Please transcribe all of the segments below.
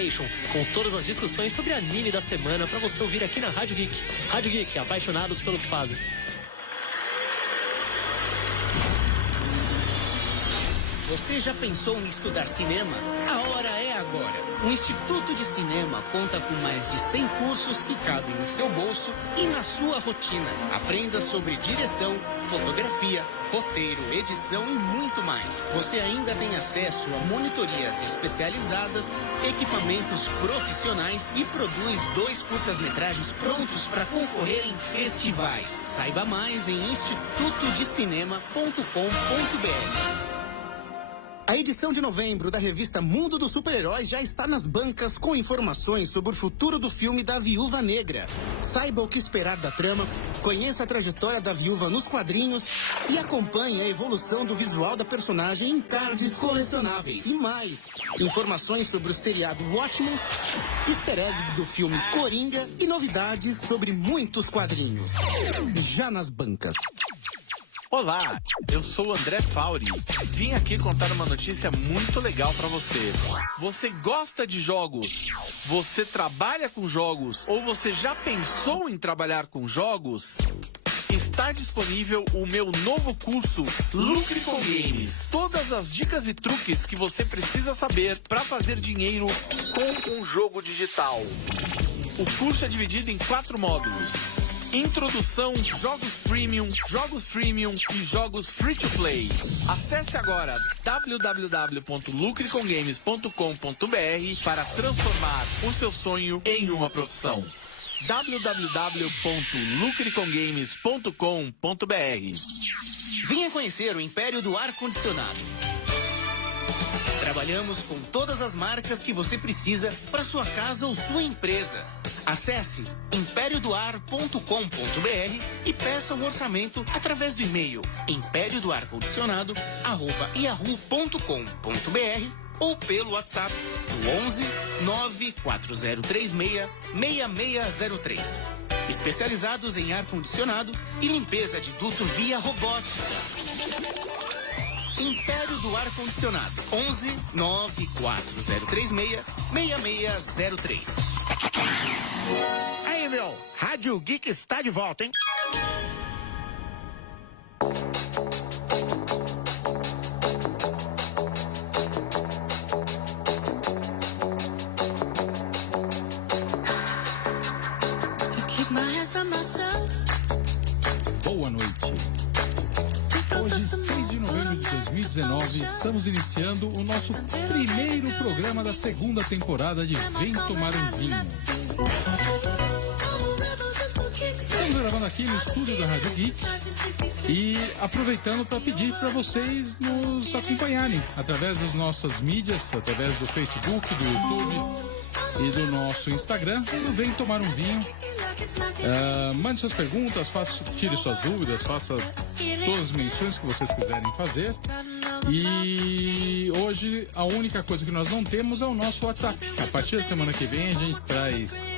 Station, com todas as discussões sobre anime da semana para você ouvir aqui na Rádio Geek. Rádio Geek, apaixonados pelo que fazem. Você já pensou em estudar cinema? A hora é agora. O Instituto de Cinema conta com mais de 100 cursos que cabem no seu bolso e na sua rotina. Aprenda sobre direção, fotografia, roteiro, edição e muito mais. Você ainda tem acesso a monitorias especializadas, equipamentos profissionais e produz 2 curtas-metragens prontos para concorrer em festivais. Saiba mais em institutodecinema.com.br. A edição de novembro da revista Mundo dos Super-Heróis já está nas bancas com informações sobre o futuro do filme da Viúva Negra. Saiba o que esperar da trama, conheça a trajetória da viúva nos quadrinhos e acompanhe a evolução do visual da personagem em cards colecionáveis. E mais, informações sobre o seriado Watchmen, easter eggs do filme Coringa e novidades sobre muitos quadrinhos. Já nas bancas. Olá, eu sou o André Fauri. Vim aqui contar uma notícia muito legal pra você. Você gosta de jogos? Você trabalha com jogos? Ou você já pensou em trabalhar com jogos? Está disponível o meu novo curso Lucre com Games. Todas as dicas e truques que você precisa saber para fazer dinheiro com um jogo digital. O curso é dividido em 4 módulos. Introdução, jogos premium e jogos free to play. Acesse agora www.lucrecomgames.com.br para transformar o seu sonho em uma profissão. www.lucrecomgames.com.br. Venha conhecer o Império do Ar-Condicionado. Trabalhamos com todas as marcas que você precisa para sua casa ou sua empresa. Acesse imperiodoar.com.br e peça um orçamento através do e-mail imperiodoarcondicionado@yahoo.com.br ou pelo WhatsApp do 11 94036 6603. Especializados em ar-condicionado e limpeza de duto via robótica. Império do Ar-Condicionado, 11 94036 6603. Aí, meu, Rádio Geek está de volta, hein? Boa noite. Hoje, 6 de novembro de 2019, estamos iniciando o nosso primeiro programa da segunda temporada de Vem Tomar um Vinho. Estamos gravando aqui no estúdio da Rádio Geek e aproveitando para pedir para vocês nos acompanharem através das nossas mídias, através do Facebook, do YouTube e do nosso Instagram, do Vem Tomar um Vinho. Mande suas perguntas, tire suas dúvidas, faça todas as menções que vocês quiserem fazer. E hoje a única coisa que nós não temos é o nosso WhatsApp. A partir da semana que vem a gente traz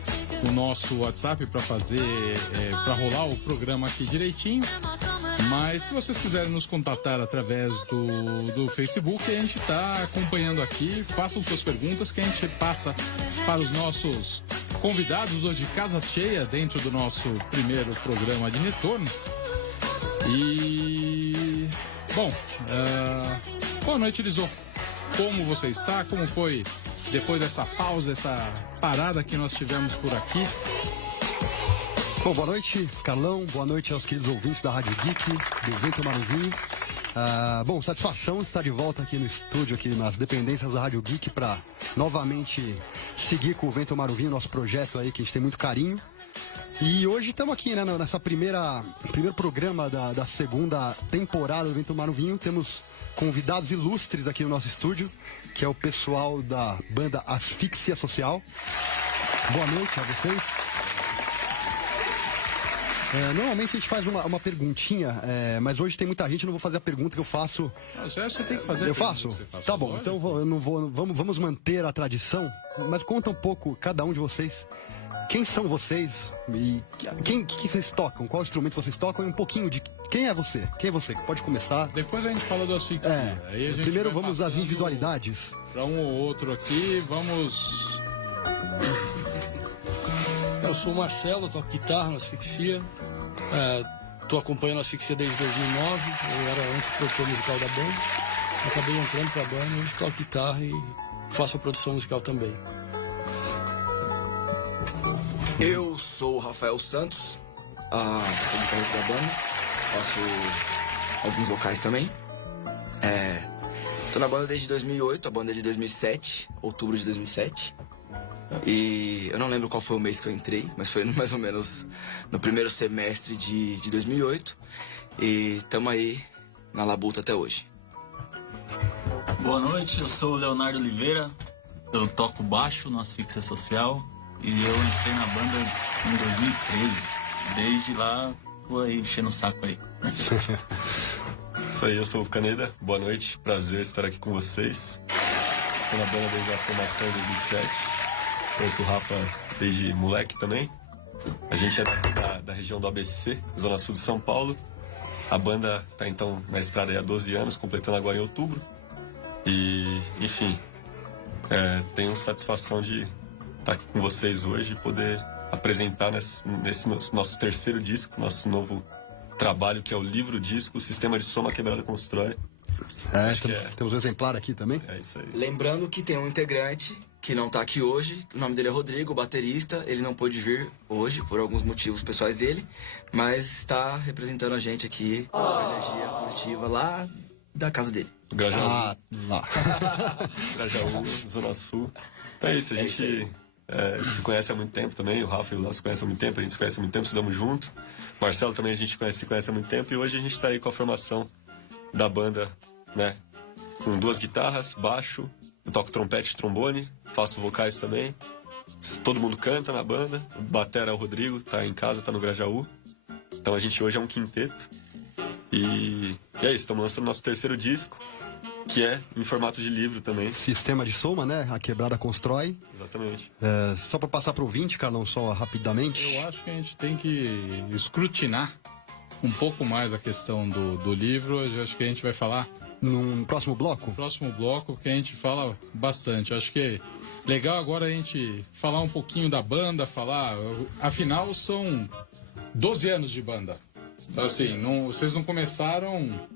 o nosso WhatsApp para fazer, para rolar o programa aqui direitinho. Mas se vocês quiserem nos contatar através do Facebook, a gente está acompanhando aqui. Façam suas perguntas que a gente passa para os nossos convidados hoje de casa cheia dentro do nosso primeiro programa de retorno. E bom, boa noite, Lisô. Como você está? Como foi depois dessa pausa, essa parada que nós tivemos por aqui? Bom, boa noite, Carlão. Boa noite aos queridos ouvintes da Rádio Geek, do Vem Tomar um Vinho. Bom, satisfação estar de volta aqui no estúdio, aqui nas dependências da Rádio Geek, para novamente seguir com o Vem Tomar um Vinho, nosso projeto aí que a gente tem muito carinho. E hoje estamos aqui, né, nessa primeiro programa da segunda temporada do Vem Tomar um Vinho. Temos convidados ilustres aqui no nosso estúdio, que é o pessoal da banda Asfixia Social. Boa noite a vocês. Normalmente a gente faz uma perguntinha, mas hoje tem muita gente, eu não vou fazer a pergunta que eu faço. Não, você tem que fazer. Eu faço? Tá bom, então eu não vou, vamos manter a tradição, mas conta um pouco, cada um de vocês, quem são vocês e que vocês tocam, qual instrumento vocês tocam e um pouquinho de quem é você? Quem é você? Pode começar. Depois a gente fala do Asfixia. Primeiro vamos às individualidades. Para um ou outro aqui, vamos Eu sou o Marcelo, toco guitarra na Asfixia. Tô acompanhando a Asfixia desde 2009. Eu era antes produtor musical da banda. Acabei entrando pra banda e hoje toco guitarra e faço a produção musical também. Eu sou o Rafael Santos, sou guitarrista da banda, faço alguns vocais também. Tô na banda desde 2008, a banda é de 2007, outubro de 2007. E eu não lembro qual foi o mês que eu entrei, mas foi mais ou menos no primeiro semestre de 2008. E tamo aí na labuta até hoje. Boa noite, eu sou o Leonardo Oliveira, eu toco baixo na Asfixia Social e eu entrei na banda em 2013. Desde lá, tô aí enchendo o saco aí. Isso aí, eu sou o Caneda, boa noite, prazer estar aqui com vocês. Tô na banda desde a formação de 2007, conheço o Rafa desde moleque também. A gente é da região do ABC, Zona Sul de São Paulo. A banda tá então na estrada aí há 12 anos, completando agora em outubro. E, enfim, tenho satisfação de estar aqui com vocês hoje e poder apresentar nesse nosso terceiro disco, nosso novo trabalho, que é o livro-disco, o Sistema de Soma Quebrada Constrói. Temos um exemplar aqui também. É isso aí. Lembrando que tem um integrante que não tá aqui hoje, o nome dele é Rodrigo, baterista. Ele não pôde vir hoje por alguns motivos pessoais dele, mas está representando a gente aqui, a energia positiva lá da casa dele. Grajaú. Lá. Grajaú, Zona Sul. Então é isso, a gente se conhece há muito tempo também, o Rafa e o Léo se conhecem há muito tempo, a gente se conhece há muito tempo, estudamos junto. Marcelo também a gente se conhece há muito tempo e hoje a gente tá aí com a formação da banda, né? Com 2 guitarras, baixo, eu toco trompete e trombone, faço vocais também. Todo mundo canta na banda, o batera é o Rodrigo, tá em casa, tá no Grajaú. Então a gente hoje é um quinteto. E é isso, estamos lançando nosso terceiro disco, que é em formato de livro também. Sistema de soma, né? A quebrada constrói. Exatamente. Só para passar pro ouvinte, Carlão, só rapidamente. Eu acho que a gente tem que escrutinar um pouco mais a questão do livro. Eu acho que a gente vai falar Num próximo bloco? no próximo bloco, que a gente fala bastante. Eu acho que é legal agora a gente falar um pouquinho da banda, afinal são 12 anos de banda. Então assim, vocês não começaram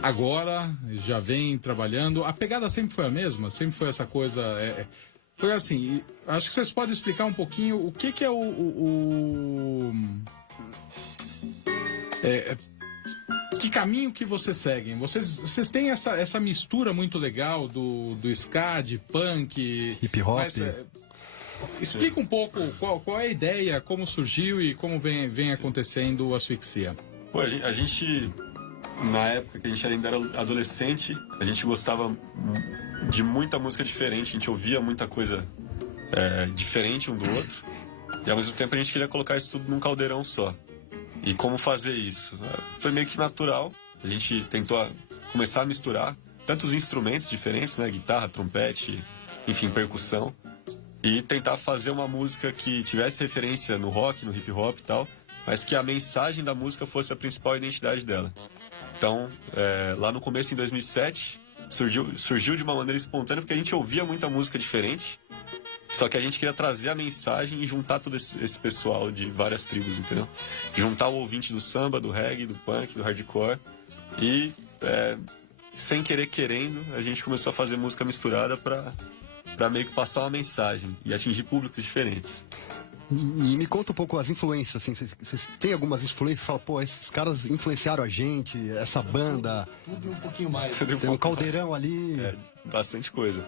agora, já vem trabalhando. A pegada sempre foi a mesma? Sempre foi essa coisa... Porque assim, acho que vocês podem explicar um pouquinho o que é que caminho que vocês seguem? Vocês têm essa mistura muito legal do ska, de punk... Hip hop. Mas, explica um pouco qual é a ideia, como surgiu e como vem acontecendo o Asfixia. Pô, a gente, na época que a gente ainda era adolescente, a gente gostava de muita música diferente, a gente ouvia muita coisa diferente um do outro, e ao mesmo tempo a gente queria colocar isso tudo num caldeirão só. E como fazer isso? Foi meio que natural, a gente tentou começar a misturar tantos instrumentos diferentes, né? Guitarra, trompete, enfim, percussão, e tentar fazer uma música que tivesse referência no rock, no hip hop e tal, mas que a mensagem da música fosse a principal identidade dela. Então, lá no começo, em 2007, surgiu de uma maneira espontânea, porque a gente ouvia muita música diferente, só que a gente queria trazer a mensagem e juntar todo esse pessoal de várias tribos, entendeu? Juntar o ouvinte do samba, do reggae, do punk, do hardcore, e sem querer querendo, a gente começou a fazer música misturada pra meio que passar uma mensagem e atingir públicos diferentes. E me conta um pouco as influências, assim, vocês têm algumas influências? Fala, pô, esses caras influenciaram a gente, essa banda. Tudo e um pouquinho mais. Tem um caldeirão ali. Bastante coisa.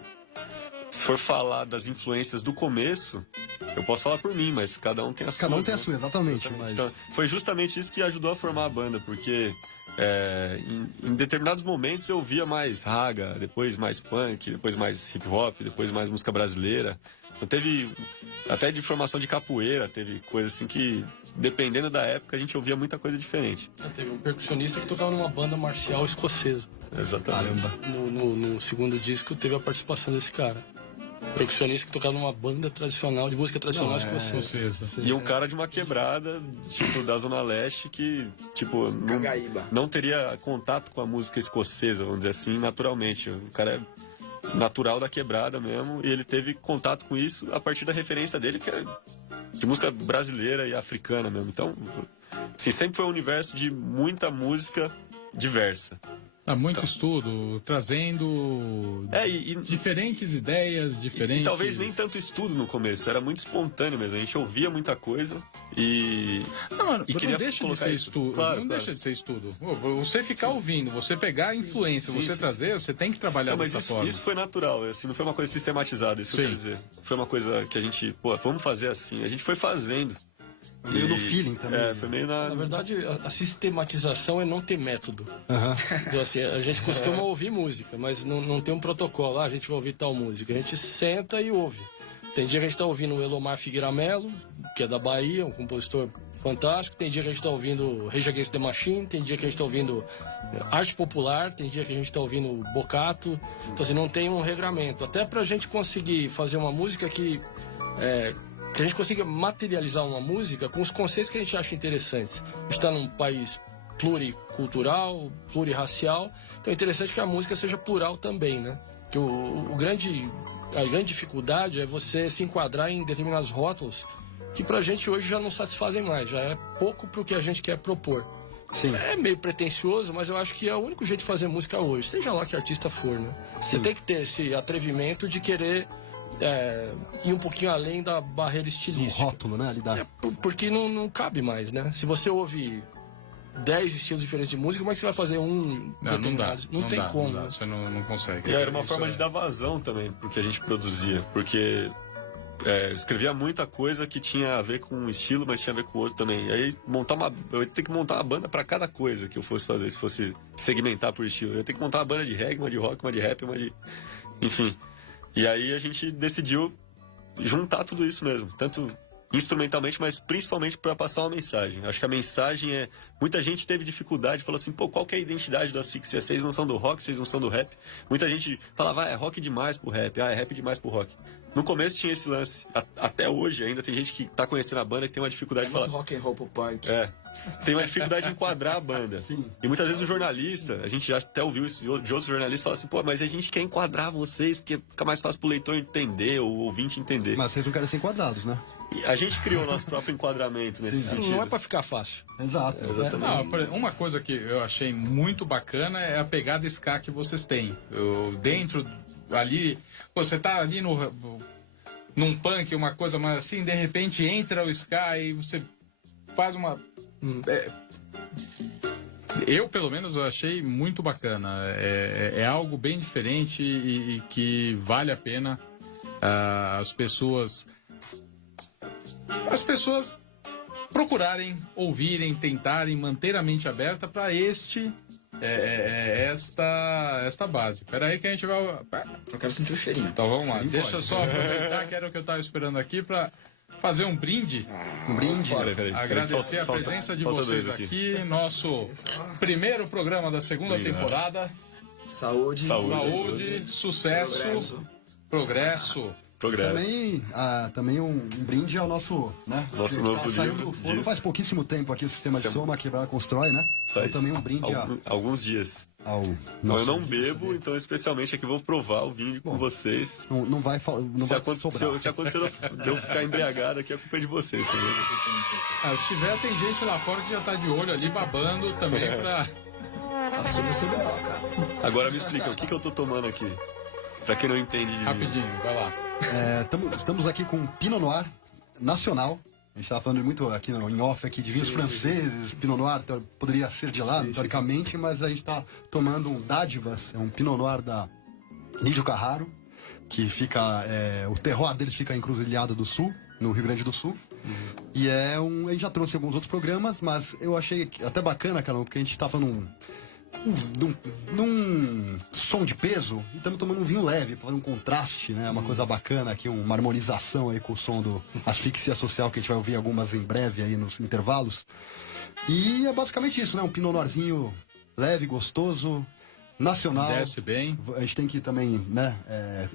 Se for falar das influências do começo, eu posso falar por mim, mas cada um tem a sua. Cada um tem a sua, exatamente. Mas... Então, foi justamente isso que ajudou a formar a banda, porque em determinados momentos eu ouvia mais raga, depois mais punk, depois mais hip hop, depois mais música brasileira. Então teve até de formação de capoeira, teve coisa assim que, dependendo da época, a gente ouvia muita coisa diferente. Teve um percussionista que tocava numa banda marcial escocesa. Exatamente. No segundo disco teve a participação desse cara. Percussionista que tocava numa banda tradicional, de música tradicional escocesa. E um cara de uma quebrada, tipo, da Zona Leste, que, tipo, não teria contato com a música escocesa, vamos dizer assim, naturalmente. O cara natural da quebrada mesmo, e ele teve contato com isso a partir da referência dele, que era de música brasileira e africana mesmo. Então, assim, sempre foi um universo de muita música diversa. Muito estudo, trazendo diferentes ideias, diferentes... E talvez nem tanto estudo no começo, era muito espontâneo mesmo. A gente ouvia muita coisa e... Não queria deixa de ser estudo. Claro, deixa de ser estudo. Você ficar ouvindo, você pegar a influência, você trazer, você tem que trabalhar dessa forma. Isso foi natural, assim, não foi uma coisa sistematizada, isso eu quero dizer. Foi uma coisa que a gente, vamos fazer assim. A gente foi fazendo. Meio no feeling também. Foi meio na verdade, a sistematização é não ter método. Então, assim, a gente costuma ouvir música, mas não tem um protocolo. A gente vai ouvir tal música. A gente senta e ouve. Tem dia que a gente está ouvindo o Elomar Figueira Melo, que é da Bahia, um compositor fantástico. Tem dia que a gente está ouvindo Rage Against the Machine. Tem dia que a gente está ouvindo arte popular. Tem dia que a gente está ouvindo Bocato. Então, assim, não tem um regramento. Até pra gente conseguir fazer uma música que a gente consiga materializar uma música com os conceitos que a gente acha interessantes. A gente está num país pluricultural, plurirracial, então é interessante que a música seja plural também, né? Que a grande dificuldade é você se enquadrar em determinados rótulos que pra gente hoje já não satisfazem mais, já é pouco pro que a gente quer propor. Sim. É meio pretensioso, mas eu acho que é o único jeito de fazer música hoje, seja lá que artista for, né? Você tem que ter esse atrevimento de querer ir um pouquinho além da barreira estilística. Um rótulo, né? Porque não cabe mais, né? Se você ouve 10 estilos diferentes de música, como é que você vai fazer um determinado? Não tem como. Você não consegue. E era uma forma de dar vazão também pro que a gente produzia, porque eu escrevia muita coisa que tinha a ver com um estilo, mas tinha a ver com o outro também. E aí eu ia ter que montar uma banda para cada coisa que eu fosse fazer, se fosse segmentar por estilo. Eu ia ter que montar uma banda de reggae, uma de rock, uma de rap, uma de... Enfim. E aí a gente decidiu juntar tudo isso mesmo, tanto instrumentalmente, mas principalmente para passar uma mensagem. Acho que a mensagem é... Muita gente teve dificuldade, falou assim, qual que é a identidade do Asfixia? Vocês não são do rock, vocês não são do rap. Muita gente falava, é rock demais pro rap, é rap demais pro rock. No começo tinha esse lance. Até hoje ainda tem gente que tá conhecendo a banda que tem uma dificuldade de falar... muito rock and roll pro punk. Tem uma dificuldade de enquadrar a banda. Sim. E muitas vezes o jornalista, a gente já até ouviu isso de outros jornalistas, fala assim, mas a gente quer enquadrar vocês, porque fica mais fácil pro leitor entender, ou o ouvinte entender. Mas vocês não querem ser enquadrados, né? E a gente criou o nosso próprio enquadramento nesse sentido. Não é pra ficar fácil. Exato. Exatamente. Uma coisa que eu achei muito bacana é a pegada ska que vocês têm. Dentro ali, você tá ali num punk, uma coisa mais assim, de repente entra o ska e você faz uma... Eu, pelo menos, eu achei muito bacana. É algo bem diferente e que vale a pena as pessoas procurarem, ouvirem, tentarem manter a mente aberta para esta base. Espera aí que a gente vai... Só quero sentir o cheirinho. Então vamos lá. Deixa eu só aproveitar que era o que eu estava esperando aqui para fazer um brinde. Um brinde? Peraí. Agradecer a presença de vocês aqui. Nosso primeiro programa da segunda temporada. Saúde, sucesso, progresso. Também um brinde ao nosso, né? Nosso novo saiu livro. do forno faz pouquíssimo tempo aqui o Sistema de Soma, Quebrar, Constrói, né? Faz então também um brinde alguns dias. ao Não, eu nosso não bebo, então especialmente aqui vou provar o vinho com vocês. Não vai sobrar. Se acontecer de eu ficar embriagado aqui, a culpa é de vocês. Se tiver, tem gente lá fora que já tá de olho ali, babando também pra... Agora me explica, o que eu tô tomando aqui? Pra quem não entende de vinho. Rapidinho, vai lá. Estamos aqui com um Pinot Noir nacional. A gente estava falando muito aqui em off aqui de vinhos franceses, Pinot Noir poderia ser de lá, teoricamente, mas a gente está tomando um Dádivas, é um Pinot Noir da Nídio Carraro, que fica, o terroir deles fica em Encruzilhada do Sul, no Rio Grande do Sul. E a gente já trouxe alguns outros programas, mas eu achei até bacana, Carol, porque a gente está falando num som de peso e estamos tomando um vinho leve para fazer um contraste, né? Uma coisa bacana aqui, uma harmonização aí com o som do Asfixia Social, que a gente vai ouvir algumas em breve aí nos intervalos. E é basicamente isso, né? Um Pinot Noirzinho leve, gostoso, nacional. Desce bem. A gente tem que também, né?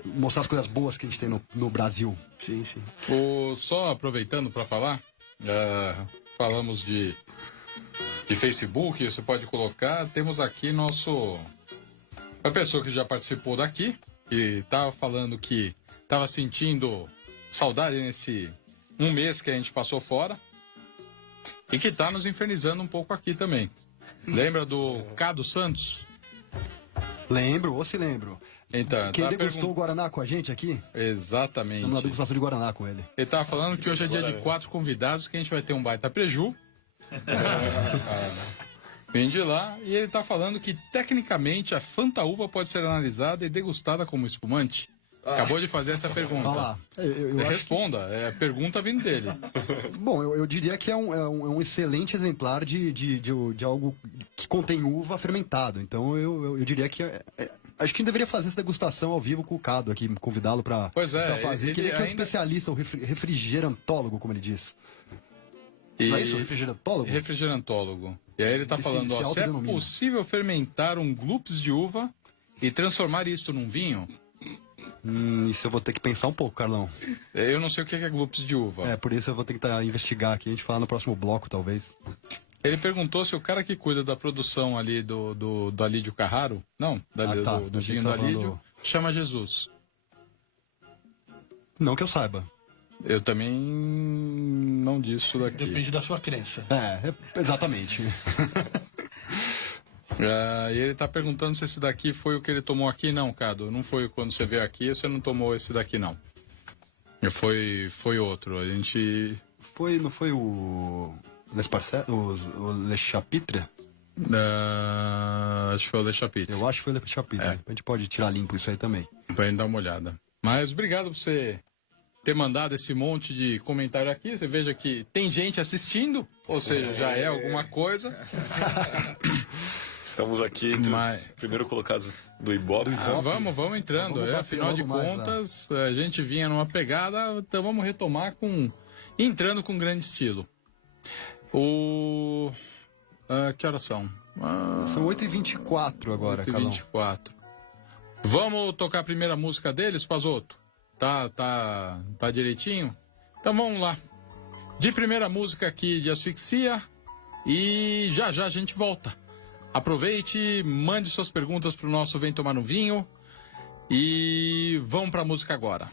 Mostrar as coisas boas que a gente tem no Brasil. Sim. Só aproveitando para falar, falamos de Facebook, você pode colocar, temos aqui a pessoa que já participou daqui, que tava falando que tava sentindo saudade nesse um mês que a gente passou fora e que tá nos infernizando um pouco aqui também. Lembra do Cado Santos? Lembro, ou se lembro. Então, Quem degustou o Guaraná com a gente aqui? Exatamente. Estamos na degustação de Guaraná com ele. Ele tava falando que hoje é dia de 4 convidados, que a gente vai ter um baita preju. Vem de lá, e ele tá falando que tecnicamente a Fanta Uva pode ser analisada e degustada como espumante. Acabou de fazer essa pergunta. Olha lá. Eu acho Responda, é a pergunta vindo dele. Bom, eu diria que é um excelente exemplar de algo que contém uva fermentado. Então eu diria que acho que deveria fazer essa degustação ao vivo com o Cado aqui, convidá-lo para fazer. Que ele é um especialista, o refrigerantólogo, como ele diz. E... Não é isso, refrigerantólogo? Refrigerantólogo. E aí ele tá falando, ó, se é possível fermentar um glupes de uva e transformar isto num vinho... Isso eu vou ter que pensar um pouco, Carlão. Eu não sei o que é glupes de uva. Por isso eu vou ter que investigar aqui, a gente falar no próximo bloco, talvez. Ele perguntou se o cara que cuida da produção ali do Alídio Carraro, não, do vinho do Alídio, chama Jesus. Não que eu saiba. Eu também não disse isso daqui. Depende da sua crença. Exatamente. E ele tá perguntando se esse daqui foi o que ele tomou aqui. Não, Cado, não foi quando você veio aqui, você não tomou esse daqui, não. Foi outro. A gente... Não foi o... o Le Chapitre? Acho que foi o Le Chapitre. Eu acho que foi o Le Chapitre. A gente pode tirar limpo isso aí também. Pra gente dar uma olhada. Mas obrigado por você ter mandado esse monte de comentário aqui. Você veja que tem gente assistindo, ou seja, já é alguma coisa. Estamos aqui entre os primeiros colocados do Ibope. Vamos entrando. Afinal de contas, a gente vinha numa pegada, então vamos retomar entrando com grande estilo. Que horas são? São 8h24 agora, 8h24. Vamos tocar a primeira música deles, Pazotto? Tá direitinho? Então vamos lá. De primeira música aqui de Asfixia e já a gente volta. Aproveite, mande suas perguntas pro nosso Vem Tomar um Vinho e vamos pra música agora.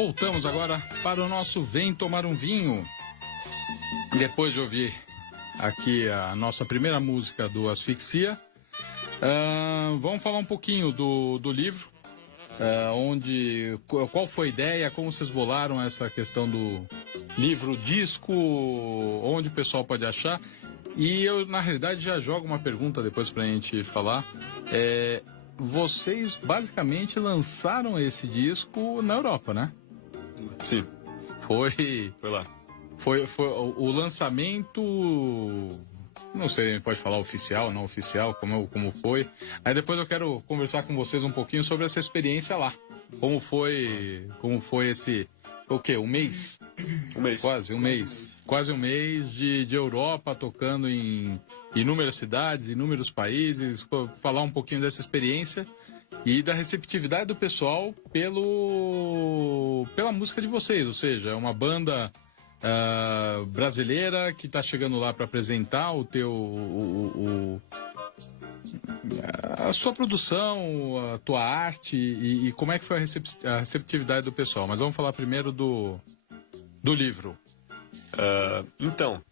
voltamos agora para o nosso Vem Tomar um Vinho. Depois de ouvir aqui a nossa primeira música do Asfixia, vamos falar um pouquinho do livro, qual foi a ideia, como vocês bolaram essa questão do livro-disco, onde o pessoal pode achar. E eu, na realidade, já jogo uma pergunta depois pra gente falar. Vocês basicamente lançaram esse disco na Europa, né? Sim. Foi lá. Foi o lançamento, não sei, pode falar oficial, não oficial, como foi. Aí depois eu quero conversar com vocês um pouquinho sobre essa experiência lá. Como foi esse, o quê? Um mês? Um mês. Quase um mês de Europa, tocando em inúmeras cidades, inúmeros países, falar um pouquinho dessa experiência e da receptividade do pessoal pela música de vocês, ou seja, é uma banda brasileira que está chegando lá para apresentar a sua produção, a tua arte e como é que foi a receptividade do pessoal. Mas vamos falar primeiro do livro. Então,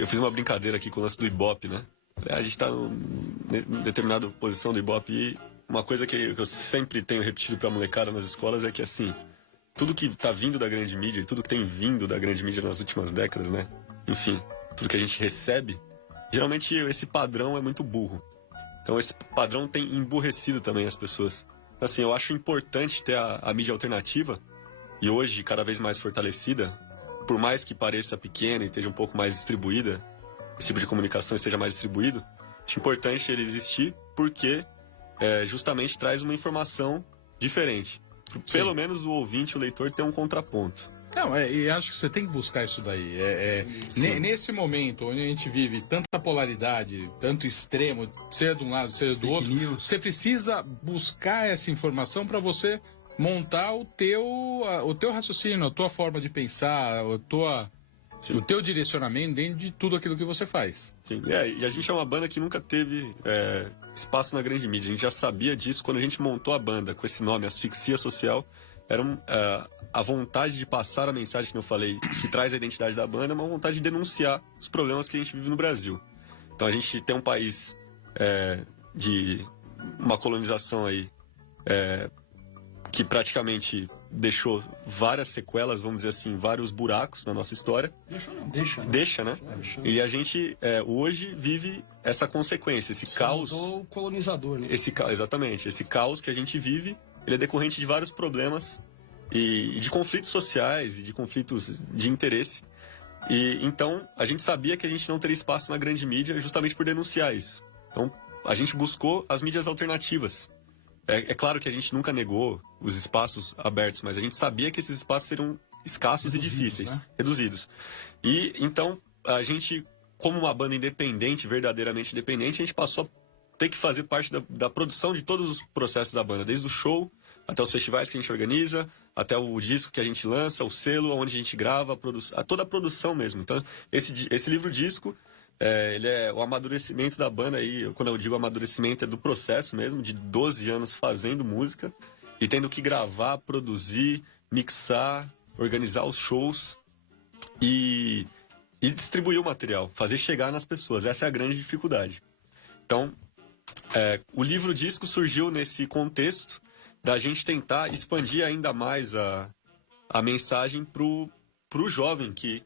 eu fiz uma brincadeira aqui com o lance do Ibope, né? A gente está em determinada posição do Ibope e uma coisa que eu sempre tenho repetido para a molecada nas escolas é que, assim, tudo que tá vindo da grande mídia, tudo que tem vindo da grande mídia nas últimas décadas, né? Enfim, tudo que a gente recebe, geralmente esse padrão é muito burro. Então esse padrão tem emburrecido também as pessoas. Então, assim, eu acho importante ter a mídia alternativa, e hoje cada vez mais fortalecida, por mais que pareça pequena e esteja um pouco mais distribuída, esse tipo de comunicação esteja mais distribuído, acho importante ele existir porque justamente traz uma informação diferente. Pelo menos o ouvinte, o leitor, tem um contraponto. Não, e acho que você tem que buscar isso daí. Nesse momento onde a gente vive tanta polaridade, tanto extremo, seja de um lado, seja do outro, você precisa buscar essa informação para você montar o teu raciocínio, a tua forma de pensar, o teu direcionamento dentro de tudo aquilo que você faz. Sim, e a gente é uma banda que nunca teve espaço na grande mídia. A gente já sabia disso quando a gente montou a banda com esse nome, Asfixia Social. Era a vontade de passar a mensagem que eu falei, que traz a identidade da banda, uma vontade de denunciar os problemas que a gente vive no Brasil. Então a gente tem um país de uma colonização aí que praticamente deixou várias sequelas, vamos dizer assim, vários buracos na nossa história. Deixa, né? E a gente hoje vive essa consequência, esse caos. O colonizador, né? Exatamente. Esse caos que a gente vive, ele é decorrente de vários problemas e de conflitos sociais e de conflitos de interesse. E então a gente sabia que a gente não teria espaço na grande mídia justamente por denunciar isso. Então a gente buscou as mídias alternativas. É claro que a gente nunca negou os espaços abertos, mas a gente sabia que esses espaços seriam escassos e difíceis, né? Reduzidos. E então a gente, como uma banda independente, verdadeiramente independente, a gente passou a ter que fazer parte da produção de todos os processos da banda, desde o show até os festivais que a gente organiza, até o disco que a gente lança, o selo onde a gente grava, toda a produção mesmo. Então esse livro-disco, ele é o amadurecimento da banda aí. Quando eu digo amadurecimento, é do processo mesmo, de 12 anos fazendo música e tendo que gravar, produzir, mixar, organizar os shows e distribuir o material, fazer chegar nas pessoas. Essa é a grande dificuldade. Então, o livro-disco surgiu nesse contexto da gente tentar expandir ainda mais a mensagem pro jovem que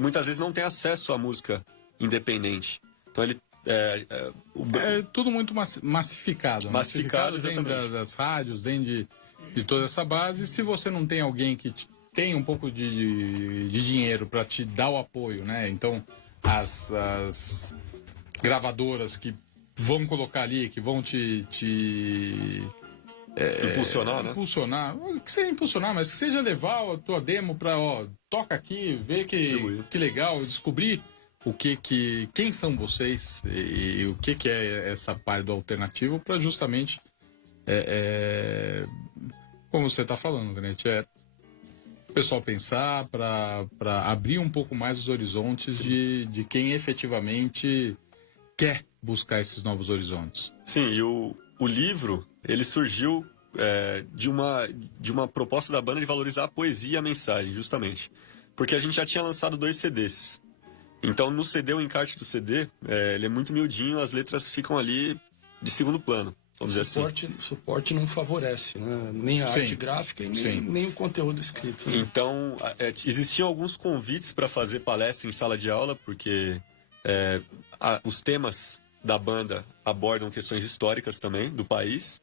muitas vezes não tem acesso à música independente. Então ele é tudo muito massificado. Massificado dentro das rádios, dentro de toda essa base. Se você não tem alguém que tem um pouco de dinheiro para te dar o apoio, né? Então as gravadoras que vão colocar ali, que vão te impulsionar, né? Impulsionar, que seja impulsionar, mas que seja levar a tua demo para, toca aqui, ver que legal, descobrir quem são vocês e o que é essa parte do alternativo para justamente como você está falando, Granete, o pessoal pensar para abrir um pouco mais os horizontes de quem efetivamente quer buscar esses novos horizontes. Sim, e o livro, ele surgiu de uma proposta da banda de valorizar a poesia e a mensagem, justamente. Porque a gente já tinha lançado 2 CDs. Então, no CD, o encarte do CD, ele é muito miudinho, as letras ficam ali de segundo plano, vamos dizer assim. Suporte não favorece, né? Nem a arte gráfica e nem o conteúdo escrito. Né? Então, existiam alguns convites para fazer palestra em sala de aula, porque os temas da banda abordam questões históricas também do país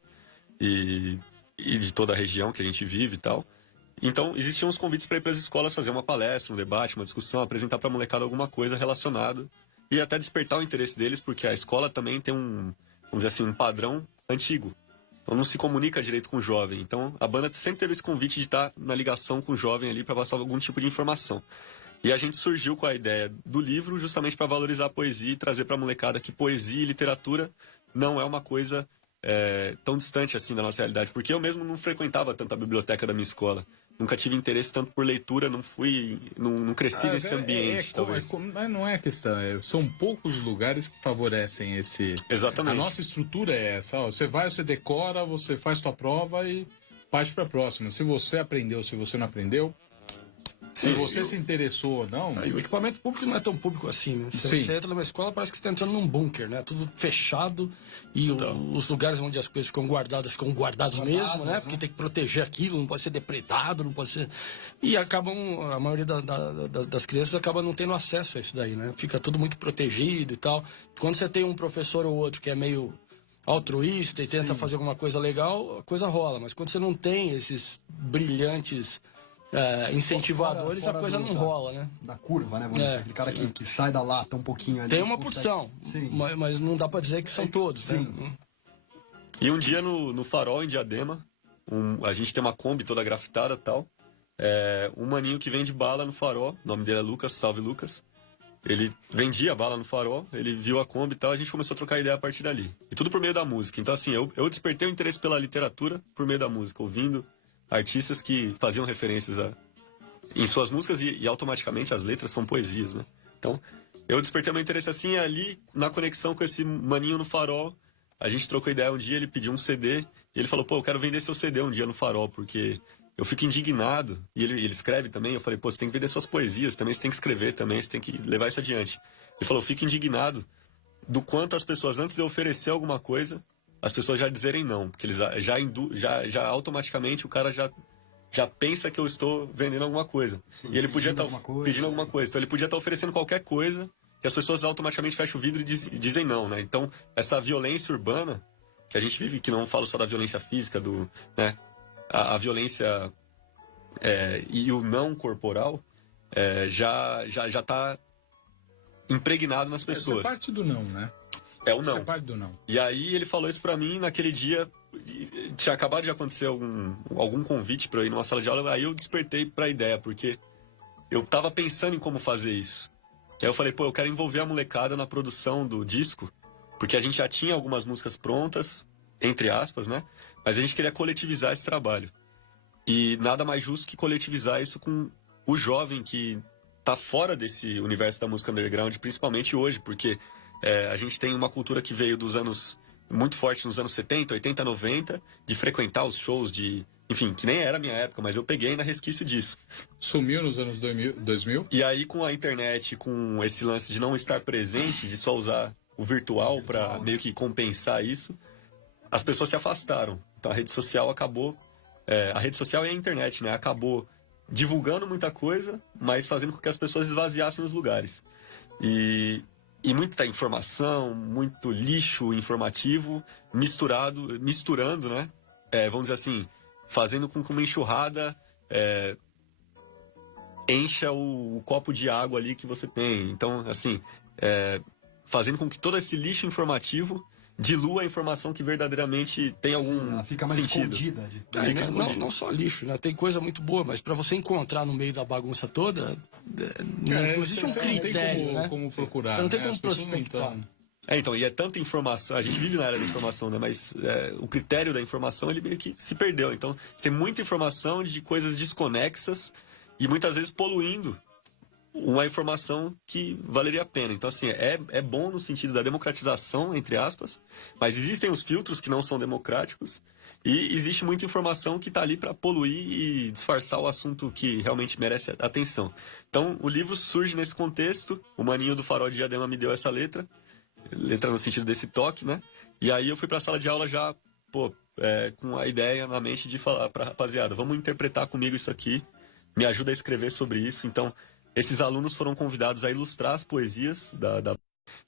e de toda a região que a gente vive e tal. Então, existiam uns convites para ir para as escolas fazer uma palestra, um debate, uma discussão, apresentar para a molecada alguma coisa relacionada e até despertar o interesse deles, porque a escola também tem vamos dizer assim, um padrão antigo. Então, não se comunica direito com o jovem. Então, a banda sempre teve esse convite de estar na ligação com o jovem ali para passar algum tipo de informação. E a gente surgiu com a ideia do livro justamente para valorizar a poesia e trazer para a molecada que poesia e literatura não é uma coisa tão distante assim da nossa realidade. Porque eu mesmo não frequentava tanto a biblioteca da minha escola. Nunca tive interesse tanto por leitura, não cresci nesse ambiente, talvez. Mas não é questão, são poucos lugares que favorecem esse... Exatamente. A nossa estrutura é essa, você vai, você decora, você faz tua prova e parte para a próxima. Se você aprendeu, se você não aprendeu, se você se interessou ou não... E o equipamento público não é tão público assim, né? Você entra numa escola, parece que você está entrando num bunker, né? Tudo fechado e os lugares onde as coisas ficam guardadas mesmo, né? Porque tem que proteger aquilo, não pode ser depredado, não pode ser... E a maioria das crianças acaba não tendo acesso a isso daí, né? Fica tudo muito protegido e tal. Quando você tem um professor ou outro que é meio altruísta e tenta fazer alguma coisa legal, a coisa rola. Mas quando você não tem esses brilhantes... incentivadores, a coisa não rola, né? Da curva, né? Vamos dizer, aquele cara que sai da lata um pouquinho ali. Tem uma porção, mas não dá pra dizer que são todos, né? E um dia no Farol, em Diadema, a gente tem uma Kombi toda grafitada e tal. Um maninho que vende bala no Farol, o nome dele é Lucas, salve Lucas. Ele vendia bala no Farol, ele viu a Kombi e tal, a gente começou a trocar ideia a partir dali. E tudo por meio da música. Então, assim, eu despertei o interesse pela literatura por meio da música, ouvindo artistas que faziam referências em suas músicas e automaticamente as letras são poesias, né? Então, eu despertei meu interesse assim ali, na conexão com esse maninho no Farol. A gente trocou ideia um dia, ele pediu um CD e ele falou, pô, eu quero vender seu CD um dia no Farol, porque eu fico indignado. E ele escreve também, eu falei, pô, você tem que vender suas poesias também, você tem que escrever também, você tem que levar isso adiante. Ele falou, eu fico indignado do quanto as pessoas, antes de eu oferecer alguma coisa, as pessoas já dizerem não, porque eles já automaticamente o cara já pensa que eu estou vendendo alguma coisa. E ele podia estar pedindo alguma coisa. Então ele podia estar oferecendo qualquer coisa e as pessoas automaticamente fecham o vidro e dizem não, né? Então essa violência urbana que a gente vive, que não falo só da violência física, né? A violência e o não corporal já está impregnado nas pessoas. Isso é parte do não, né? É o não. Isso é parte do não. E aí ele falou isso pra mim naquele dia. Tinha acabado de acontecer algum convite pra eu ir numa sala de aula. Aí eu despertei pra ideia, porque eu tava pensando em como fazer isso. E aí eu falei, pô, eu quero envolver a molecada na produção do disco, porque a gente já tinha algumas músicas prontas, entre aspas, né? Mas a gente queria coletivizar esse trabalho. E nada mais justo que coletivizar isso com o jovem que tá fora desse universo da música underground, principalmente hoje, porque a gente tem uma cultura que veio dos anos... muito forte nos anos 70, 80, 90, de frequentar os shows enfim, que nem era a minha época, mas eu peguei ainda resquício disso. Sumiu nos anos 2000? E aí, com a internet, com esse lance de não estar presente, de só usar o virtual para meio que compensar isso, as pessoas se afastaram. Então a rede social acabou... a rede social e a internet, né? Acabou divulgando muita coisa, mas fazendo com que as pessoas esvaziassem os lugares. E muita informação, muito lixo informativo, misturando, né? Vamos dizer assim, fazendo com que uma enxurrada encha o copo de água ali que você tem. Então, assim, fazendo com que todo esse lixo informativo dilua a informação que verdadeiramente tem algum fica mais sentido. Escondida. Fica escondida. Não só lixo, né? Tem coisa muito boa, mas para você encontrar no meio da bagunça toda, não existe um critério, não tem como procurar. Você não tem né? como prospectar. Então, e é tanta informação, a gente vive na era da informação, né? Mas o critério da informação, ele meio que se perdeu. Então, tem muita informação de coisas desconexas e muitas vezes poluindo uma informação que valeria a pena. Então, assim, é bom no sentido da democratização, entre aspas, mas existem os filtros que não são democráticos e existe muita informação que está ali para poluir e disfarçar o assunto que realmente merece atenção. Então, o livro surge nesse contexto, o maninho do Farol de Diadema me deu essa letra no sentido desse toque, né? E aí eu fui para a sala de aula já, com a ideia na mente de falar para a rapaziada, vamos interpretar comigo isso aqui, me ajuda a escrever sobre isso. Então, esses alunos foram convidados a ilustrar as poesias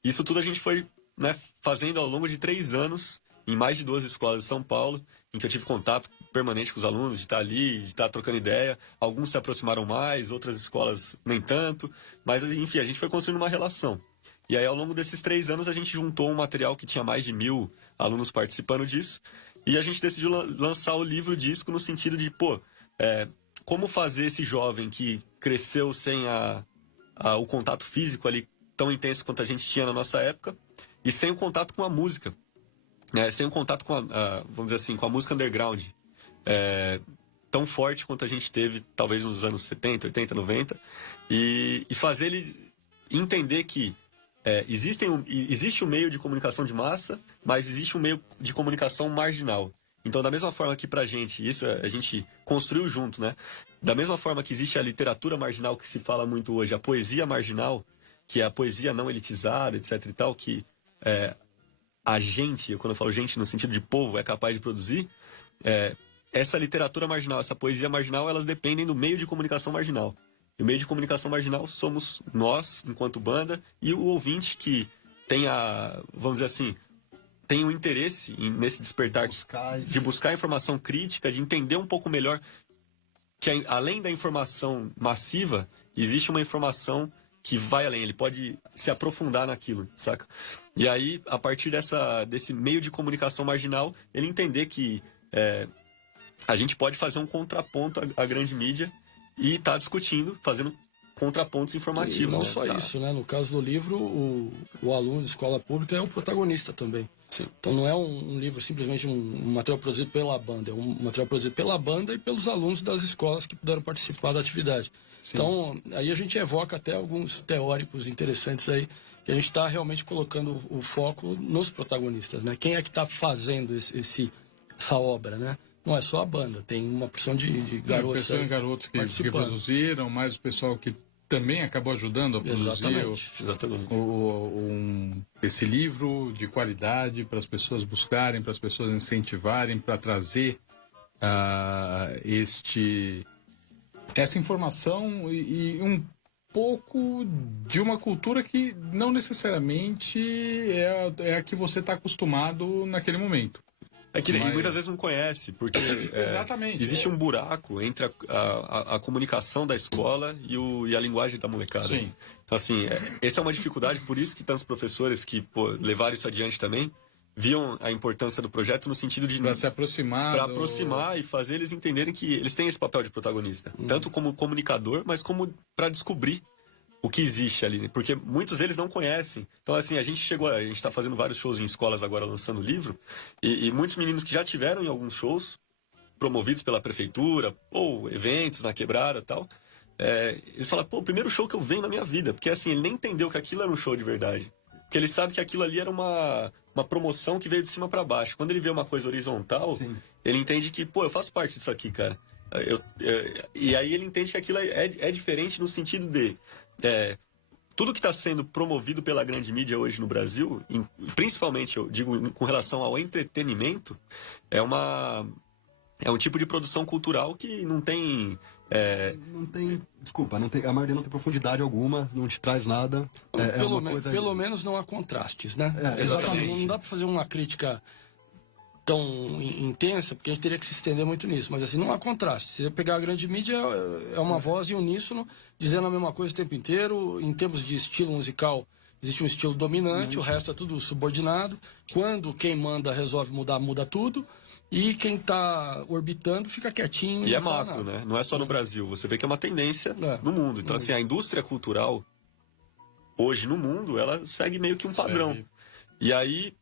Isso tudo a gente foi, né, fazendo ao longo de 3 anos, em mais de 12 escolas de São Paulo, em que eu tive contato permanente com os alunos, de estar ali, de estar trocando ideia. Alguns se aproximaram mais, outras escolas nem tanto. Mas, enfim, a gente foi construindo uma relação. E aí, ao longo desses 3 anos, a gente juntou um material que tinha mais de 1.000 alunos participando disso. E a gente decidiu lançar o livro-disco no sentido de, como fazer esse jovem que cresceu sem o contato físico ali tão intenso quanto a gente tinha na nossa época e sem o contato com a música, né? Sem o contato com vamos dizer assim, com a música underground tão forte quanto a gente teve talvez nos anos 70, 80, 90 e fazer ele entender que existe um meio de comunicação de massa, mas existe um meio de comunicação marginal. Então, da mesma forma que pra gente, isso a gente construiu junto, né? Da mesma forma que existe a literatura marginal que se fala muito hoje, a poesia marginal, que é a poesia não elitizada, etc e tal, que a gente, quando eu falo gente no sentido de povo, é capaz de produzir, essa literatura marginal, essa poesia marginal, elas dependem do meio de comunicação marginal. E o meio de comunicação marginal somos nós, enquanto banda, e o ouvinte que tem vamos dizer assim, tem um interesse nesse despertar de buscar informação crítica, de entender um pouco melhor que além da informação massiva, existe uma informação que vai além, ele pode se aprofundar naquilo, saca? E aí, a partir desse meio de comunicação marginal, ele entender que a gente pode fazer um contraponto à grande mídia e tá discutindo, fazendo contrapontos informativos. E não só isso, né? No caso do livro, o aluno de escola pública é o protagonista também. Sim. Então não é um livro simplesmente um material produzido pela banda, é um material produzido pela banda e pelos alunos das escolas que puderam participar da atividade. Sim. Então aí a gente evoca até alguns teóricos interessantes aí, que a gente está realmente colocando o foco nos protagonistas, né? Quem é que está fazendo essa obra, né? Não é só a banda, tem uma porção de garotos. Garotos que produziram, mais o pessoal que também acabou ajudando a produzir esse livro de qualidade para as pessoas buscarem, para as pessoas incentivarem, para trazer essa informação e um pouco de uma cultura que não necessariamente é a que você está acostumado naquele momento. Que muitas vezes não conhece, porque existe um buraco entre a comunicação da escola e a linguagem da molecada. Sim. Então, assim, essa é uma dificuldade, por isso que tantos professores que levaram isso adiante também, viam a importância do projeto no sentido de... Para se aproximar. Para aproximar e fazer eles entenderem que eles têm esse papel de protagonista. Tanto como comunicador, mas como para descobrir o que existe ali, porque muitos deles não conhecem. Então, assim, a gente está fazendo vários shows em escolas agora, lançando o livro, e muitos meninos que já tiveram em alguns shows, promovidos pela prefeitura, ou eventos na quebrada e tal, eles falam, o primeiro show que eu venho na minha vida, porque assim, ele nem entendeu que aquilo era um show de verdade. Porque ele sabe que aquilo ali era uma promoção que veio de cima para baixo. Quando ele vê uma coisa horizontal, sim, ele entende que, eu faço parte disso aqui, cara. E aí ele entende que aquilo é diferente no sentido de... tudo que está sendo promovido pela grande mídia hoje no Brasil, principalmente, eu digo, com relação ao entretenimento, é um tipo de produção cultural que não tem... Desculpa, a maioria não tem profundidade alguma, não te traz nada. Pelo menos não há contrastes, né? Exatamente. Não dá para fazer uma crítica tão intensa, porque a gente teria que se estender muito nisso. Mas assim, não há contraste. Se você pegar a grande mídia, é uma voz em uníssono, dizendo a mesma coisa o tempo inteiro. Em termos de estilo musical, existe um estilo dominante, o resto é tudo subordinado. Quando quem manda resolve mudar, muda tudo. E quem está orbitando fica quietinho. E é macro, né? Não é só no Brasil. Você vê que é uma tendência no mundo. Então, assim, a indústria cultural, hoje no mundo, ela segue meio que um padrão. E aí...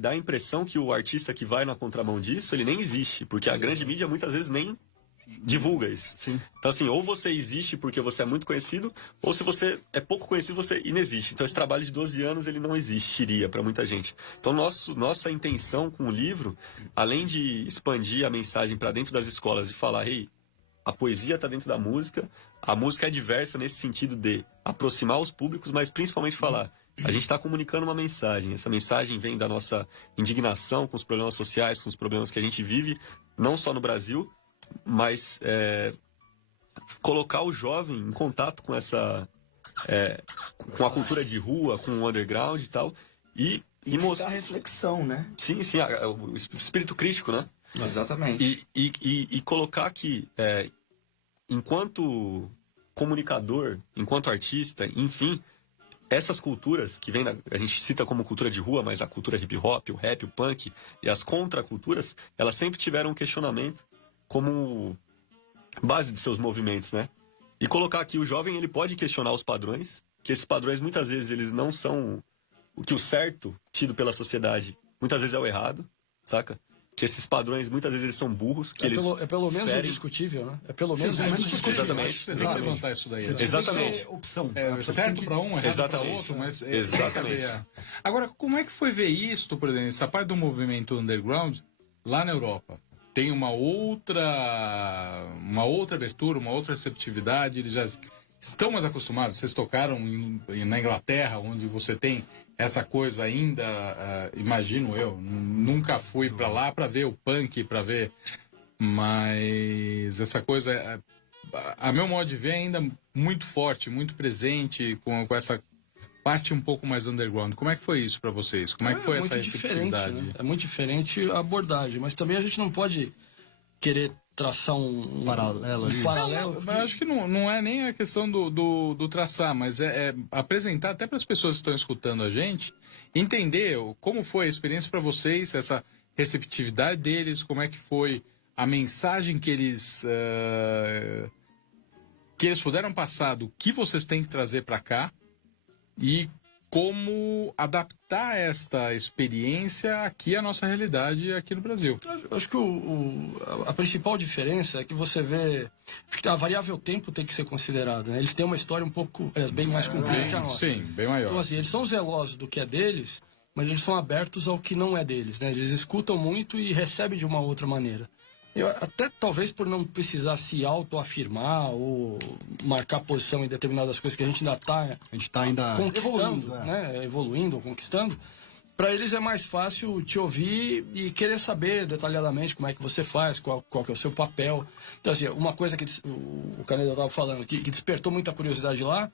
dá a impressão que o artista que vai na contramão disso, ele nem existe, porque a grande mídia muitas vezes nem divulga isso. Sim. Então, assim, ou você existe porque você é muito conhecido, ou se você é pouco conhecido, você inexiste. Então, esse trabalho de 12 anos, ele não existiria para muita gente. Então, nossa intenção com o livro, além de expandir a mensagem para dentro das escolas e falar, hey, a poesia está dentro da música, a música é diversa nesse sentido de aproximar os públicos, mas principalmente falar, a gente está comunicando uma mensagem. Essa mensagem vem da nossa indignação com os problemas sociais, com os problemas que a gente vive, não só no Brasil, mas colocar o jovem em contato com com a cultura de rua, com o underground e tal, e mostrar a reflexão, né? Sim, o espírito crítico, né? Exatamente. E colocar que, enquanto comunicador, enquanto artista, enfim, essas culturas que a gente cita como cultura de rua, mas a cultura hip hop, o rap, o punk e as contraculturas, elas sempre tiveram um questionamento como base de seus movimentos, né? E colocar aqui o jovem, ele pode questionar os padrões, que esses padrões muitas vezes eles não são o que o certo tido pela sociedade, muitas vezes é o errado, saca? Que esses padrões, muitas vezes, eles são burros. Que é pelo menos discutível, né? É pelo menos discutível. Exatamente. Você tem que levantar isso daí. Né? Exatamente. Opção. É certo para um, errado para outro, mas... Exatamente. Agora, como é que foi ver isso, por exemplo, essa parte do movimento underground lá na Europa? Tem uma outra abertura, uma outra receptividade, eles já estão mais acostumados. Vocês tocaram na Inglaterra, onde você tem essa coisa ainda, imagino eu, nunca fui para lá para ver o punk, para ver, mas essa coisa, a meu modo de ver, é ainda muito forte, muito presente, com essa parte um pouco mais underground. Como é que foi isso para vocês? Como é que foi essa receptividade? Né? É muito diferente a abordagem, mas também a gente não pode querer traçar um paralelo. Não, acho que não é nem a questão do traçar, mas é apresentar até para as pessoas que estão escutando a gente, entender como foi a experiência para vocês, essa receptividade deles, como é que foi a mensagem que eles puderam passar do que vocês têm que trazer para cá e como adaptar esta experiência aqui à nossa realidade aqui no Brasil. Eu acho que a principal diferença é que você vê que a variável tempo tem que ser considerada, né? Eles têm uma história um pouco, bem mais comprida que a nossa. Sim, bem maior. Então, assim, eles são zelosos do que é deles, mas eles são abertos ao que não é deles, né? Eles escutam muito e recebem de uma outra maneira. Eu, até talvez por não precisar se autoafirmar ou marcar posição em determinadas coisas que a gente ainda está conquistando, evoluindo ou conquistando, para eles é mais fácil te ouvir e querer saber detalhadamente como é que você faz, qual que é o seu papel. Então, assim, uma coisa que o Caneda estava falando, que despertou muita curiosidade lá,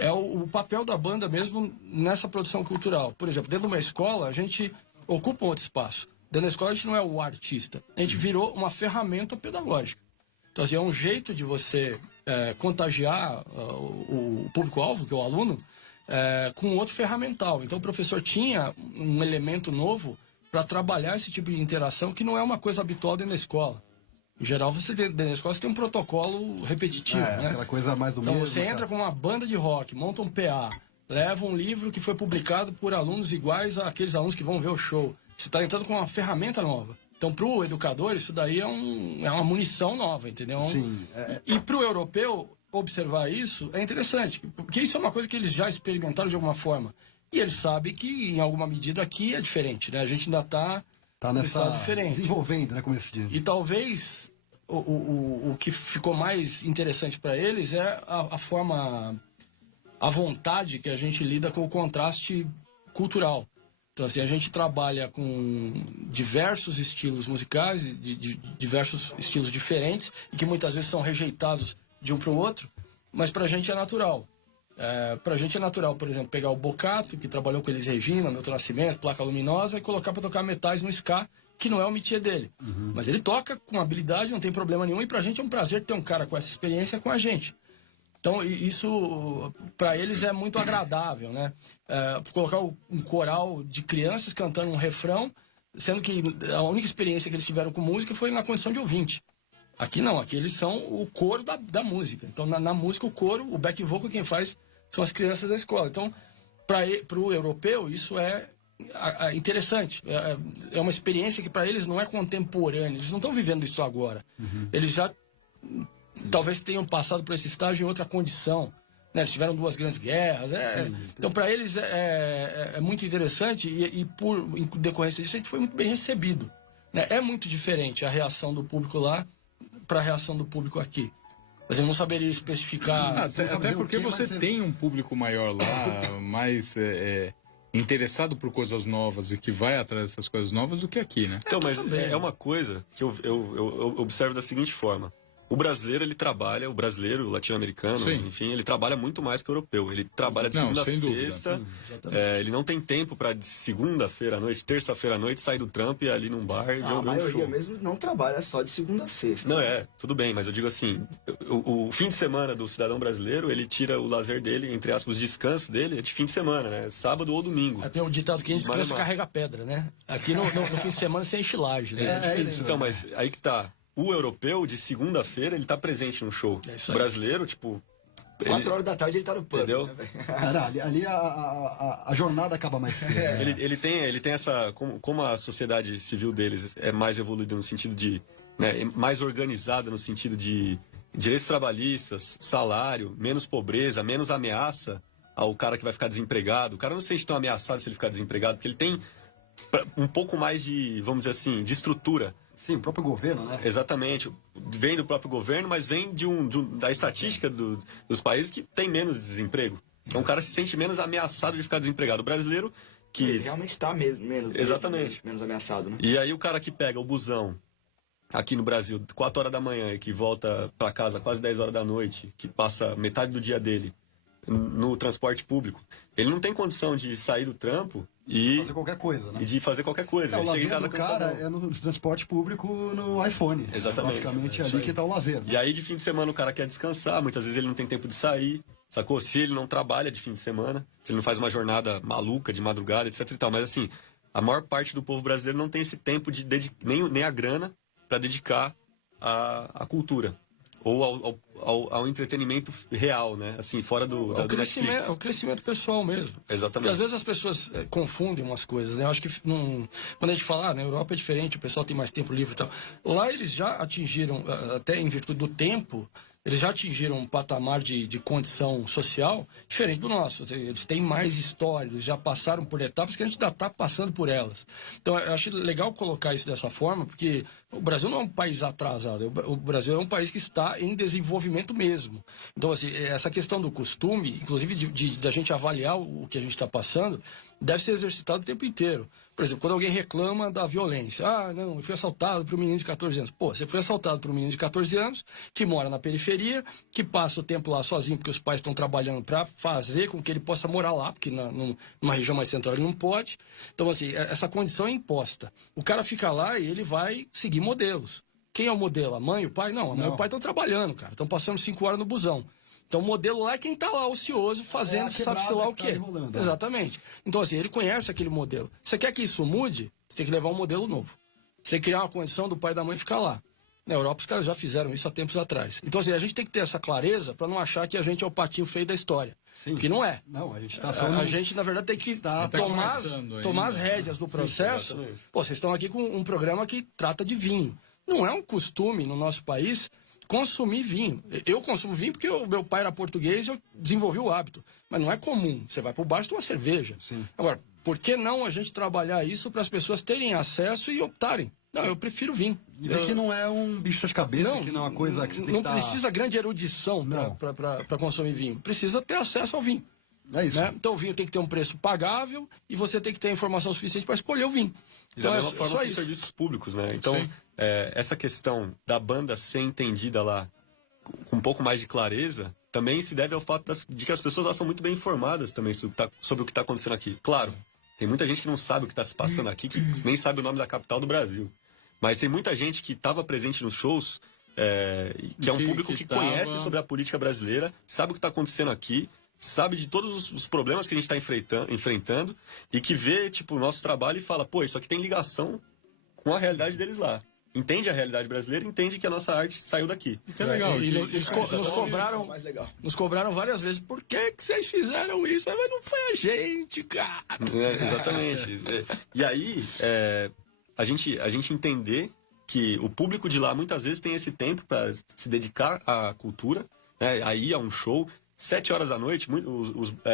é o papel da banda mesmo nessa produção cultural. Por exemplo, dentro de uma escola, a gente ocupa um outro espaço. Dentro da escola, a gente não é o artista. A gente virou uma ferramenta pedagógica. Então, assim, é um jeito de você contagiar o público-alvo, que é o aluno, com outro ferramental. Então, o professor tinha um elemento novo para trabalhar esse tipo de interação, que não é uma coisa habitual dentro da escola. Em geral, dentro da escola, você tem um protocolo repetitivo, né? Aquela coisa mais do então, mesmo. Você entra com uma banda de rock, monta um PA, leva um livro que foi publicado por alunos iguais àqueles alunos que vão ver o show. Você está entrando com uma ferramenta nova. Então, para o educador, isso daí é uma munição nova, entendeu? Sim. E para o europeu, observar isso é interessante, porque isso é uma coisa que eles já experimentaram de alguma forma. E eles sabem que, em alguma medida, aqui é diferente, né? A gente ainda está nessa diferente. Desenvolvendo, né? Como se diz. E talvez o que ficou mais interessante para eles é a forma, a vontade que a gente lida com o contraste cultural. Então, assim, a gente trabalha com diversos estilos musicais, de diversos estilos diferentes, e que muitas vezes são rejeitados de um para o outro, mas pra gente é natural. Pra gente é natural, por exemplo, pegar o Bocato, que trabalhou com Elis Regina, Milton Nascimento, Placa Luminosa, e colocar para tocar metais no ska, que não é o métier dele. Mas ele toca com habilidade, não tem problema nenhum, e pra gente é um prazer ter um cara com essa experiência com a gente. Então, isso, para eles, é muito agradável, né? Colocar um coral de crianças cantando um refrão, sendo que a única experiência que eles tiveram com música foi na condição de ouvinte. Aqui não, aqui eles são o coro da música. Então, na música, o coro, o back vocal, quem faz são as crianças da escola. Então, para o europeu, isso é interessante. É uma experiência que para eles não é contemporânea. Eles não estão vivendo isso agora. Eles já talvez tenham passado por esse estágio em outra condição. Né? Eles tiveram 2 grandes guerras. Então, para eles é muito interessante e por em decorrência disso, a gente foi muito bem recebido. Né? É muito diferente a reação do público lá para a reação do público aqui. Mas eu não saberia especificar... Até porque você tem um público maior lá, mais interessado por coisas novas e que vai atrás dessas coisas novas do que aqui, né? Então, mas é uma coisa que eu observo da seguinte forma. O brasileiro, o brasileiro, o latino-americano, enfim, ele trabalha muito mais que o europeu. Ele trabalha de segunda a sexta, ele não tem tempo para de segunda-feira à noite, terça-feira à noite, sair do trampo e ir ali num bar e ver um show. A maioria mesmo não trabalha só de segunda a sexta. Não, tudo bem, mas eu digo assim, o fim de semana do cidadão brasileiro, ele tira o lazer dele, entre aspas, o descanso dele, é de fim de semana, né? Sábado ou domingo. Tem o ditado que quem descansa carrega pedra, né? Aqui no fim de semana você enche laje, né? Então, mas aí que tá. O europeu, de segunda-feira, ele tá presente no show. O brasileiro, 4 horas da tarde ele tá no pub. Entendeu? Né, Cara, ali a jornada acaba mais cedo. Ele tem essa... Como a sociedade civil deles é mais evoluída no sentido de... Né, mais organizada no sentido de direitos trabalhistas, salário, menos pobreza, menos ameaça ao cara que vai ficar desempregado. O cara não se sente tão ameaçado se ele ficar desempregado, porque ele tem um pouco mais de, vamos dizer assim, de estrutura. Sim, o próprio governo, né? Exatamente. Vem do próprio governo, mas vem da estatística dos países que tem menos desemprego. Então o cara se sente menos ameaçado de ficar desempregado. O brasileiro que... Ele realmente está menos ameaçado, né? E aí o cara que pega o busão aqui no Brasil, 4 horas da manhã, e que volta para casa quase 10 horas da noite, que passa metade do dia dele no transporte público, ele não tem condição de sair do trampo e fazer qualquer coisa, né? E de fazer qualquer coisa. O lazer do cara é no transporte público no iPhone. Exatamente. Basicamente ali que tá o lazer. Né? E aí de fim de semana o cara quer descansar, muitas vezes ele não tem tempo de sair, sacou? Se ele não trabalha de fim de semana, se ele não faz uma jornada maluca de madrugada, etc e tal. Mas assim, a maior parte do povo brasileiro não tem esse tempo de nem a grana para dedicar à cultura. Ou ao entretenimento real, né? Assim, fora do Netflix. O crescimento pessoal mesmo. Exatamente. Porque às vezes as pessoas confundem umas coisas, né? Eu acho que quando a gente fala, na Europa é diferente, o pessoal tem mais tempo livre e tal. Lá eles já atingiram, até em virtude do tempo, eles já atingiram um patamar de condição social diferente do nosso. Eles têm mais história, eles já passaram por etapas que a gente ainda está passando por elas. Então, eu acho legal colocar isso dessa forma, porque o Brasil não é um país atrasado. O Brasil é um país que está em desenvolvimento mesmo. Então, assim, essa questão do costume, inclusive da gente avaliar o que a gente está passando, deve ser exercitado o tempo inteiro. Por exemplo, quando alguém reclama da violência. Não, eu fui assaltado por um menino de 14 anos. Pô, você foi assaltado por um menino de 14 anos, que mora na periferia, que passa o tempo lá sozinho, porque os pais estão trabalhando para fazer com que ele possa morar lá, porque numa região mais central ele não pode. Então, assim, essa condição é imposta. O cara fica lá e ele vai seguir modelos. Quem é o modelo? A mãe, o pai? Não, a mãe e o pai estão trabalhando, cara. Estão passando 5 horas no busão. Então, o modelo lá é quem está lá ocioso, fazendo, sabe-se lá o quê. Exatamente. Então, assim, ele conhece aquele modelo. Você quer que isso mude? Você tem que levar um modelo novo. Você criar uma condição do pai e da mãe ficar lá. Na Europa, os caras já fizeram isso há tempos atrás. Então, assim, a gente tem que ter essa clareza para não achar que a gente é o patinho feio da história. Sim. Porque não é. Não, a gente está só... A gente, na verdade, tem que tomar as rédeas do processo. Pô, vocês estão aqui com um programa que trata de vinho. Não é um costume no nosso país consumir vinho. Eu consumo vinho porque o meu pai era português e eu desenvolvi o hábito. Mas não é comum. Você vai pro bar e toma cerveja. Sim. Agora, por que não a gente trabalhar isso para as pessoas terem acesso e optarem? Não, eu prefiro vinho. E ver que não é um bicho de cabeça, que não é uma coisa que você tem que precisa grande erudição para consumir vinho. Precisa ter acesso ao vinho. É isso. Né? Então o vinho tem que ter um preço pagável e você tem que ter informação suficiente para escolher o vinho. Então, da mesma forma que os serviços públicos, né? Então, essa questão da banda ser entendida lá com um pouco mais de clareza também se deve ao fato de que as pessoas lá são muito bem informadas também sobre o que está acontecendo aqui. Claro, tem muita gente que não sabe o que está se passando aqui, que nem sabe o nome da capital do Brasil. Mas tem muita gente que estava presente nos shows, que é um público que conhece sobre a política brasileira, sabe o que está acontecendo aqui, sabe de todos os problemas que a gente está enfrentando e que vê, tipo, o nosso trabalho e fala, pô, isso aqui tem ligação com a realidade deles lá. Entende a realidade brasileira, entende que a nossa arte saiu daqui. Que é legal. Eles nos cobraram várias vezes, por que vocês fizeram isso? Mas não foi a gente, cara. Exatamente. E aí, a gente entender que o público de lá muitas vezes tem esse tempo para se dedicar à cultura, né? Aí a um show, 7 horas da noite,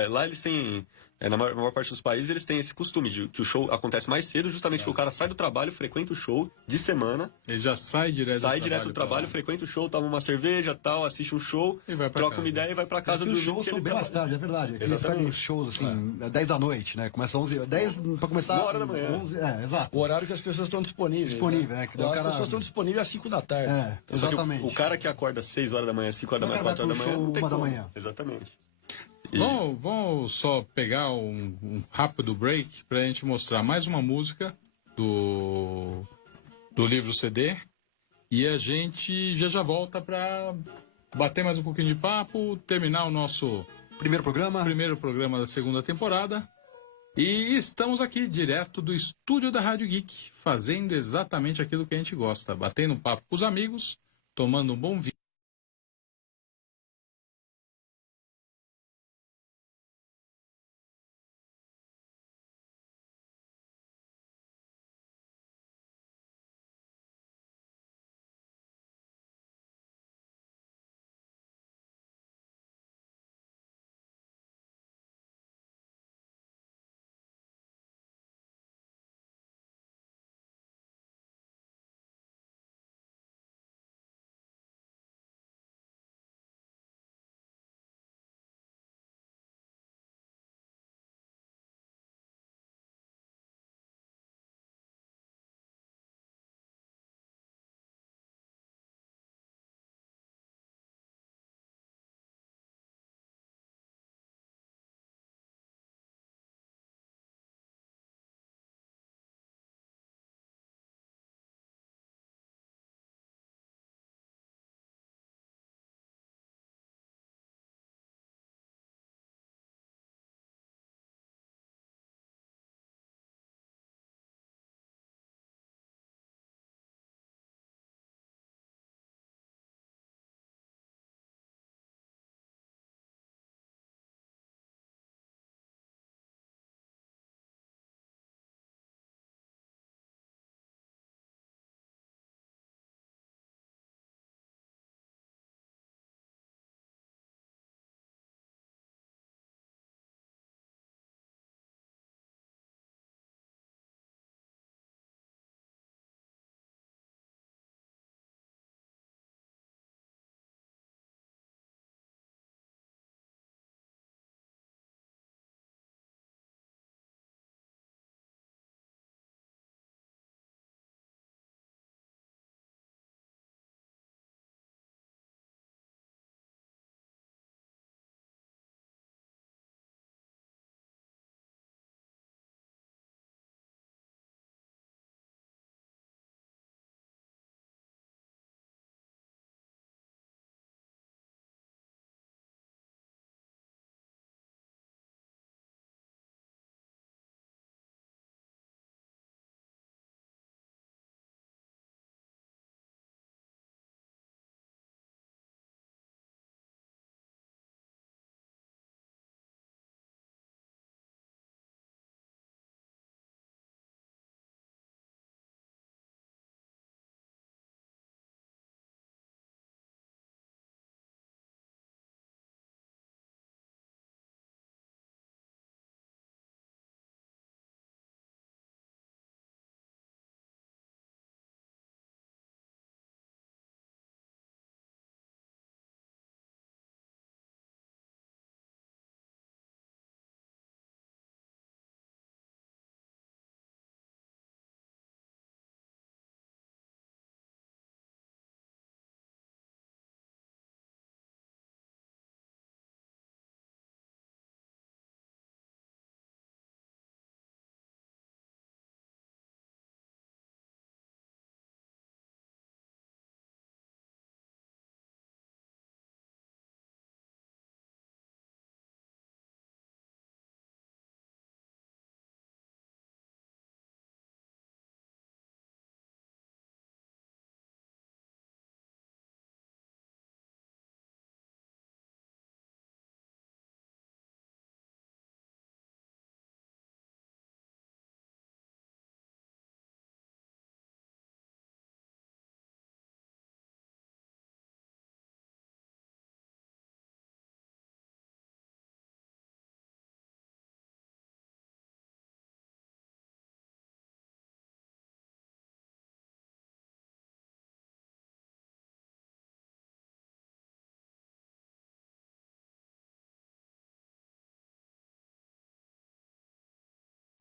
lá eles têm, na maior parte dos países, eles têm esse costume de que o show acontece mais cedo, justamente porque o cara sai do trabalho, frequenta o show de semana. Ele já sai direto do trabalho, frequenta o show, toma uma cerveja, tal, assiste um show, troca uma ideia e vai pra casa do Os shows são bem mais tarde, é verdade. Eles pegam os shows assim, 10 da noite, né? Começa 11, 10 pra começar. 1 hora da manhã. 11, exato. O horário que as pessoas estão disponíveis. Né? Que daí As o cara... pessoas estão disponíveis às 5 da tarde. Exatamente. O cara que acorda 6 horas da manhã, 5 horas da manhã, 4 horas da manhã, não tem 1 da como. manhã. Exatamente. Vamos só pegar um rápido break pra gente mostrar mais uma música do livro CD e a gente já volta pra bater mais um pouquinho de papo, terminar o nosso primeiro programa da segunda temporada. E estamos aqui direto do estúdio da Rádio Geek, fazendo exatamente aquilo que a gente gosta, batendo um papo com os amigos, tomando um bom vinho.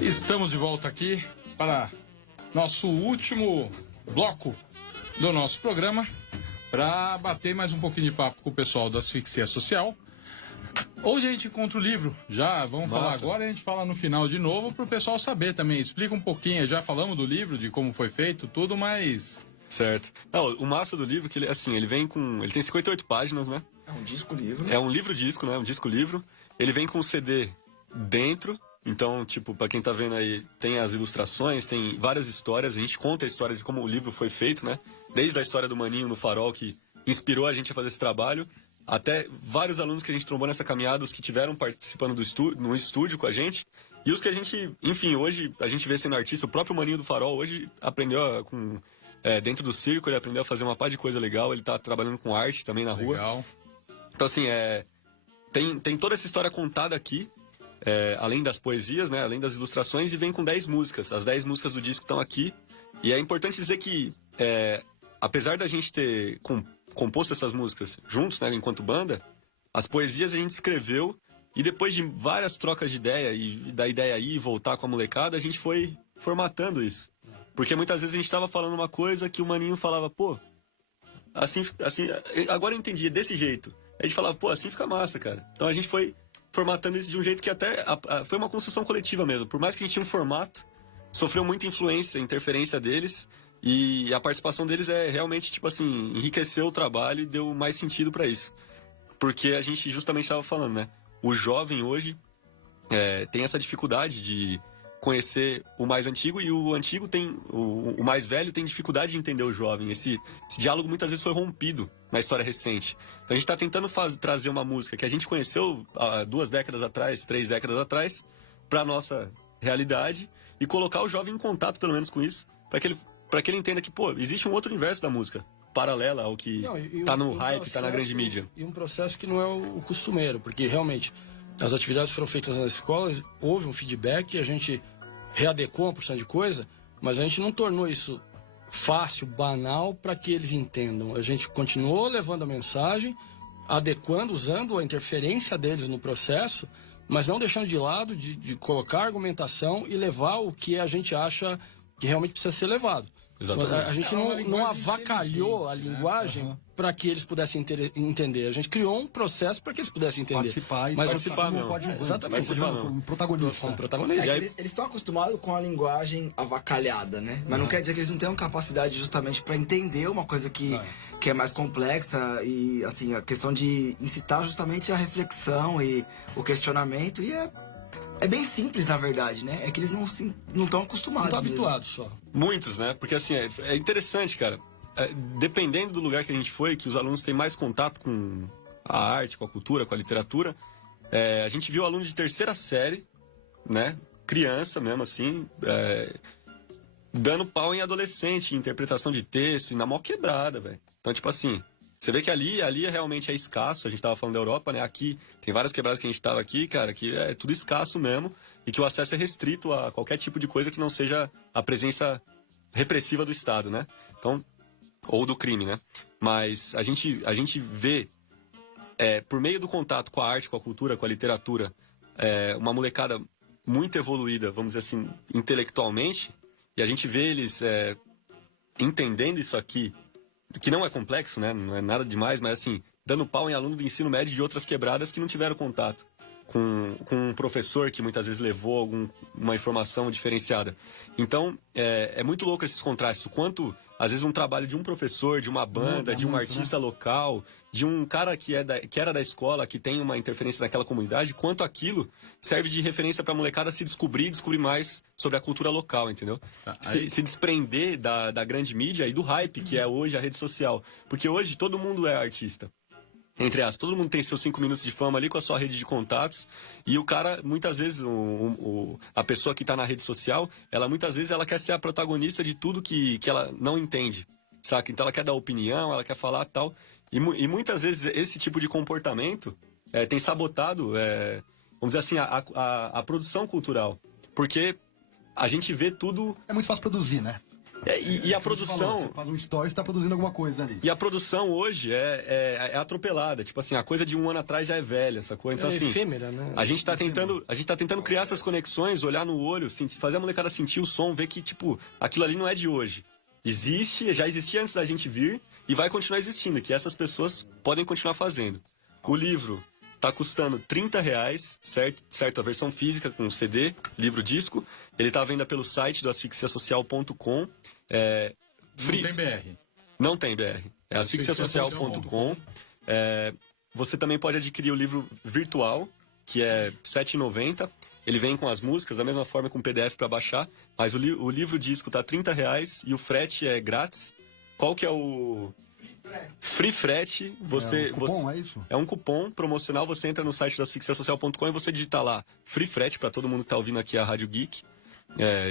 Estamos de volta aqui para nosso último bloco do nosso programa, para bater mais um pouquinho de papo com o pessoal da Asfixia Social. Hoje a gente encontra o livro, já vamos falar agora, a gente fala no final de novo para o pessoal saber também. Explica um pouquinho, já falamos do livro, de como foi feito, tudo, mas... Certo. Não, o massa do livro é que ele, assim, ele tem 58 páginas, né? É um disco-livro. É um livro-disco, né? Um disco-livro. Ele vem com o CD dentro. Então, tipo, pra quem tá vendo aí, tem as ilustrações, tem várias histórias. A gente conta a história de como o livro foi feito, né? Desde a história do Maninho no Farol, que inspirou a gente a fazer esse trabalho, até vários alunos que a gente trombou nessa caminhada, os que tiveram participando no estúdio com a gente. E os que a gente, enfim, hoje a gente vê sendo artista. O próprio Maninho do Farol hoje aprendeu dentro do circo, ele aprendeu a fazer uma par de coisa legal. Ele tá trabalhando com arte também na rua. Legal. Então, assim, tem toda essa história contada aqui. Além das poesias, né, além das ilustrações, e vem com 10 músicas. As 10 músicas do disco estão aqui. E é importante dizer que, apesar da gente ter composto essas músicas juntos, né, enquanto banda, as poesias a gente escreveu, e depois de várias trocas de ideia, e da ideia aí voltar com a molecada, a gente foi formatando isso. Porque muitas vezes a gente estava falando uma coisa que o Maninho falava, pô, assim, agora eu entendi, desse jeito. A gente falava, pô, assim fica massa, cara. Então a gente foi formatando isso de um jeito que até foi uma construção coletiva mesmo. Por mais que a gente tinha um formato, sofreu muita influência, interferência deles, e a participação deles realmente, tipo assim, enriqueceu o trabalho e deu mais sentido pra isso. Porque a gente justamente estava falando, né? O jovem hoje tem essa dificuldade de conhecer o mais antigo, e o antigo o mais velho tem dificuldade de entender o jovem. Esse diálogo muitas vezes foi rompido na história recente. Então a gente está tentando trazer uma música que a gente conheceu há 2 décadas atrás, 3 décadas atrás, para nossa realidade, e colocar o jovem em contato pelo menos com isso, para que ele entenda que, pô, existe um outro universo da música, paralela ao que tá no hype, tá na grande mídia. E um processo que não é o costumeiro, porque realmente as atividades foram feitas nas escolas, houve um feedback, a gente readequou uma porção de coisa, mas a gente não tornou isso fácil, banal, para que eles entendam. A gente continuou levando a mensagem, adequando, usando a interferência deles no processo, mas não deixando de lado de colocar argumentação e levar o que a gente acha que realmente precisa ser levado. Exatamente. A gente não avacalhou a linguagem para que eles pudessem entender. A gente criou um processo para que eles pudessem entender. Participar e mas participar não. Exatamente. Como protagonista. Como protagonista. Eles estão acostumados com a linguagem avacalhada, né? Mas não quer dizer que eles não tenham capacidade justamente para entender uma coisa que é mais complexa, e assim, a questão de incitar justamente a reflexão e o questionamento, e é bem simples, na verdade, né? É que eles não estão acostumados. Não estão habituados só. Muitos, né? Porque assim, é interessante, cara. Dependendo do lugar que a gente foi, que os alunos têm mais contato com a arte, com a cultura, com a literatura, a gente viu aluno de 3ª série, né? Criança mesmo, assim, dando pau em adolescente, em interpretação de texto, e na mó quebrada, velho. Então, tipo assim, você vê que ali realmente é escasso. A gente tava falando da Europa, né? Aqui tem várias quebradas que a gente tava aqui, cara, que é tudo escasso mesmo, e que o acesso é restrito a qualquer tipo de coisa que não seja a presença repressiva do Estado, né? Então, ou do crime, né? Mas a gente vê, por meio do contato com a arte, com a cultura, com a literatura, uma molecada muito evoluída, vamos dizer assim, intelectualmente, e a gente vê eles entendendo isso aqui, que não é complexo, né? Não é nada demais, mas assim, dando pau em aluno do ensino médio de outras quebradas que não tiveram contato com um professor que muitas vezes levou uma informação diferenciada. Então, é muito louco esses contrastes. O quanto, às vezes, um trabalho de um professor, de uma banda, de um artista local, de um cara que era da escola, que tem uma interferência naquela comunidade, quanto aquilo serve de referência para a molecada se descobrir mais sobre a cultura local, entendeu? Se desprender da grande mídia e do hype que é hoje a rede social. Porque hoje todo mundo é artista. Entre aspas, todo mundo tem seus 5 minutos de fama ali com a sua rede de contatos, e o cara, muitas vezes, a pessoa que está na rede social, muitas vezes ela quer ser a protagonista de tudo que ela não entende, saca? Então ela quer dar opinião, ela quer falar tal, e muitas vezes esse tipo de comportamento tem sabotado, vamos dizer assim, a produção cultural, porque a gente vê tudo... É muito fácil produzir, né? E a produção... Você faz um story, você tá produzindo alguma coisa ali. E a produção hoje é atropelada. Tipo assim, a coisa de um ano atrás já é velha, sacou? Então, assim, efêmera, né? a gente tá tentando criar essas conexões, olhar no olho, fazer a molecada sentir o som, ver que, tipo, aquilo ali não é de hoje. Já existia antes da gente vir e vai continuar existindo, que essas pessoas podem continuar fazendo. O livro tá custando R$30, certo? A versão física com CD, livro disco. Ele tá à venda pelo site do asfixiasocial.com. Não tem BR. Não tem BR. É asfixiasocial.com. Você também pode adquirir o livro virtual, que é R$ 7,90. Ele vem com as músicas, da mesma forma com PDF para baixar. Mas o livro disco tá R$30 e o frete é grátis. Qual que é o... Free frete, É um cupom, é isso? É um cupom promocional, você entra no site da asfixiasocial.com e você digita lá Free frete, para todo mundo que tá ouvindo aqui a Rádio Geek,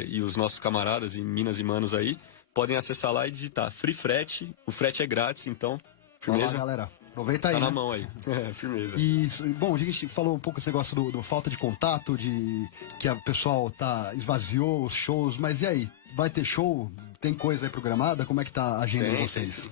e os nossos camaradas e minas e manos aí, podem acessar lá e digitar Free frete, o frete é grátis, então, firmeza. Olá, galera, aproveita aí, tá na né? mão aí, firmeza. E, bom, a gente falou um pouco esse negócio do falta de contato, de que a pessoal esvaziou os shows, mas e aí? Vai ter show? Tem coisa aí programada? Como é que tá a agenda de vocês? Tem.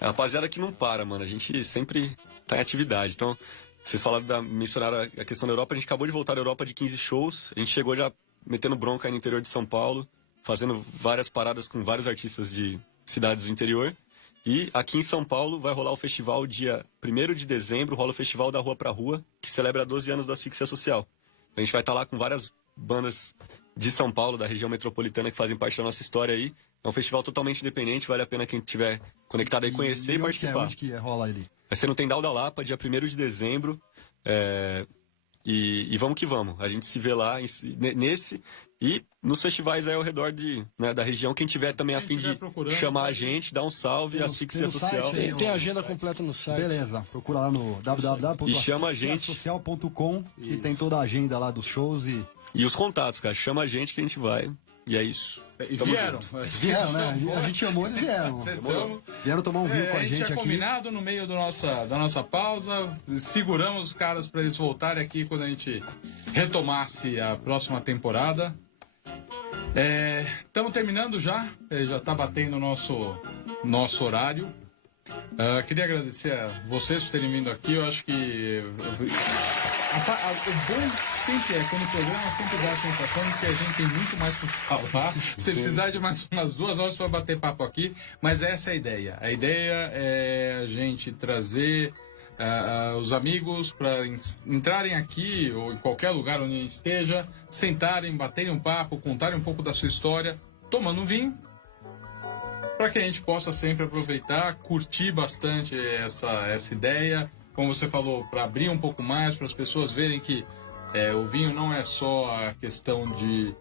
A rapaziada que não para, mano. A gente sempre tá em atividade. Então, vocês mencionaram a questão da Europa. A gente acabou de voltar da Europa de 15 shows. A gente chegou já metendo bronca aí no interior de São Paulo, fazendo várias paradas com vários artistas de cidades do interior. E aqui em São Paulo vai rolar o festival dia 1º de dezembro, rola o Festival da Rua pra Rua, que celebra 12 anos da Asfixia Social. A gente vai estar lá com várias bandas de São Paulo, da região metropolitana, que fazem parte da nossa história aí. É um festival totalmente independente, vale a pena quem estiver conectado aí conhecer e participar. Onde que rola ele? Vai ser no Tendal da Lapa, dia 1º de dezembro. E vamos que vamos. A gente se vê lá nesse e nos festivais aí ao redor da região. Quem tiver também a fim de chamar a gente, dá um salve, Asfixia Social. Tem a agenda completa no site. Beleza, procura lá no www.asfixiasocial.com que tem toda a agenda lá dos shows e os contatos, cara. Chama a gente que a gente vai. E é isso. E vieram. Vieram, né? A gente chamou, eles vieram. Vieram tomar um vinho com a gente tinha aqui. Combinado no meio da nossa pausa. Seguramos os caras para eles voltarem aqui quando a gente retomasse a próxima temporada. Estamos terminando já. Já está batendo o nosso horário. Queria agradecer a vocês por terem vindo aqui. Eu acho que o bom sempre quando o programa sempre dá a sensação de que a gente tem muito mais para falar. Se precisar de mais umas 2 horas para bater papo aqui, mas essa é a ideia. A ideia é a gente trazer os amigos para entrarem aqui ou em qualquer lugar onde a gente esteja, sentarem, baterem um papo, contarem um pouco da sua história, tomando um vinho, para que a gente possa sempre aproveitar, curtir bastante essa ideia. Como você falou, para abrir um pouco mais, para as pessoas verem que o vinho não é só a questão de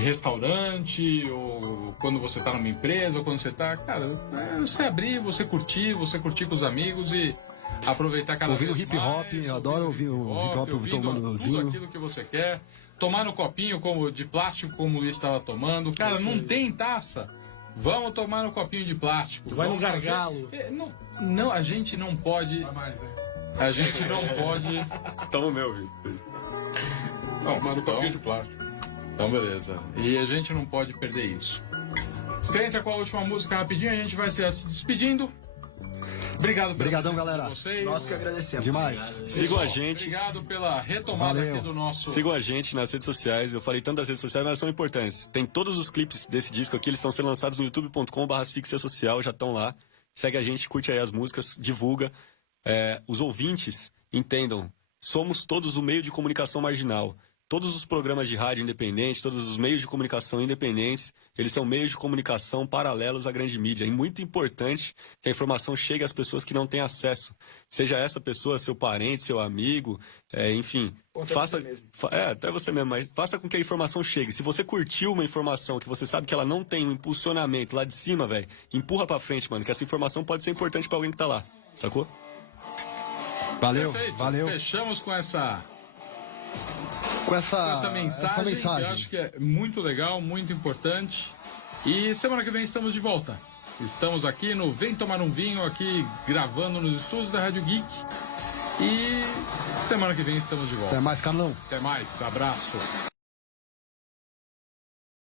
restaurante, ou quando você está numa empresa, ou quando você está... Cara, você abrir, você curtir com os amigos e aproveitar cada vez mais. Ouvindo hip hop, eu adoro ouvir o hip hop tomando vinho. Tudo aquilo que você quer. Tomar no copinho de plástico como o Luiz estava tomando. Cara, não tem taça. Vamos tomar no copinho de plástico. Vai no gargalo. Não, a gente não pode... A gente não pode... Toma o meu, viu? Tomar no copinho de plástico. Então, beleza. E a gente não pode perder isso. Você entra com a última música rapidinho, a gente vai se despedindo. Obrigadão, galera. Vocês. Nós que agradecemos. Demais. Sigam a gente. Obrigado pela retomada aqui do nosso... Sigam a gente nas redes sociais. Eu falei tanto das redes sociais, mas elas são importantes. Tem todos os clipes desse disco aqui, eles estão sendo lançados no youtube.com/asfixiasocial, já estão lá. Segue a gente, curte aí as músicas, divulga. Os ouvintes entendam, somos todos o meio de comunicação marginal. Todos os programas de rádio independentes, todos os meios de comunicação independentes, eles são meios de comunicação paralelos à grande mídia. É muito importante que a informação chegue às pessoas que não têm acesso. Seja essa pessoa seu parente, seu amigo, enfim. Faça, até você mesmo, mas faça com que a informação chegue. Se você curtiu uma informação que você sabe que ela não tem um impulsionamento lá de cima, velho, empurra pra frente, mano, que essa informação pode ser importante pra alguém que tá lá. Sacou? Valeu, Perfeito. valeu. Fechamos com essa mensagem, essa mensagem que eu acho que é muito legal, muito importante. E semana que vem estamos de volta. Estamos aqui no Vem Tomar um Vinho, aqui gravando nos estúdios da Rádio Geek. E semana que vem estamos de volta. Até mais, Carlão. Até mais, abraço.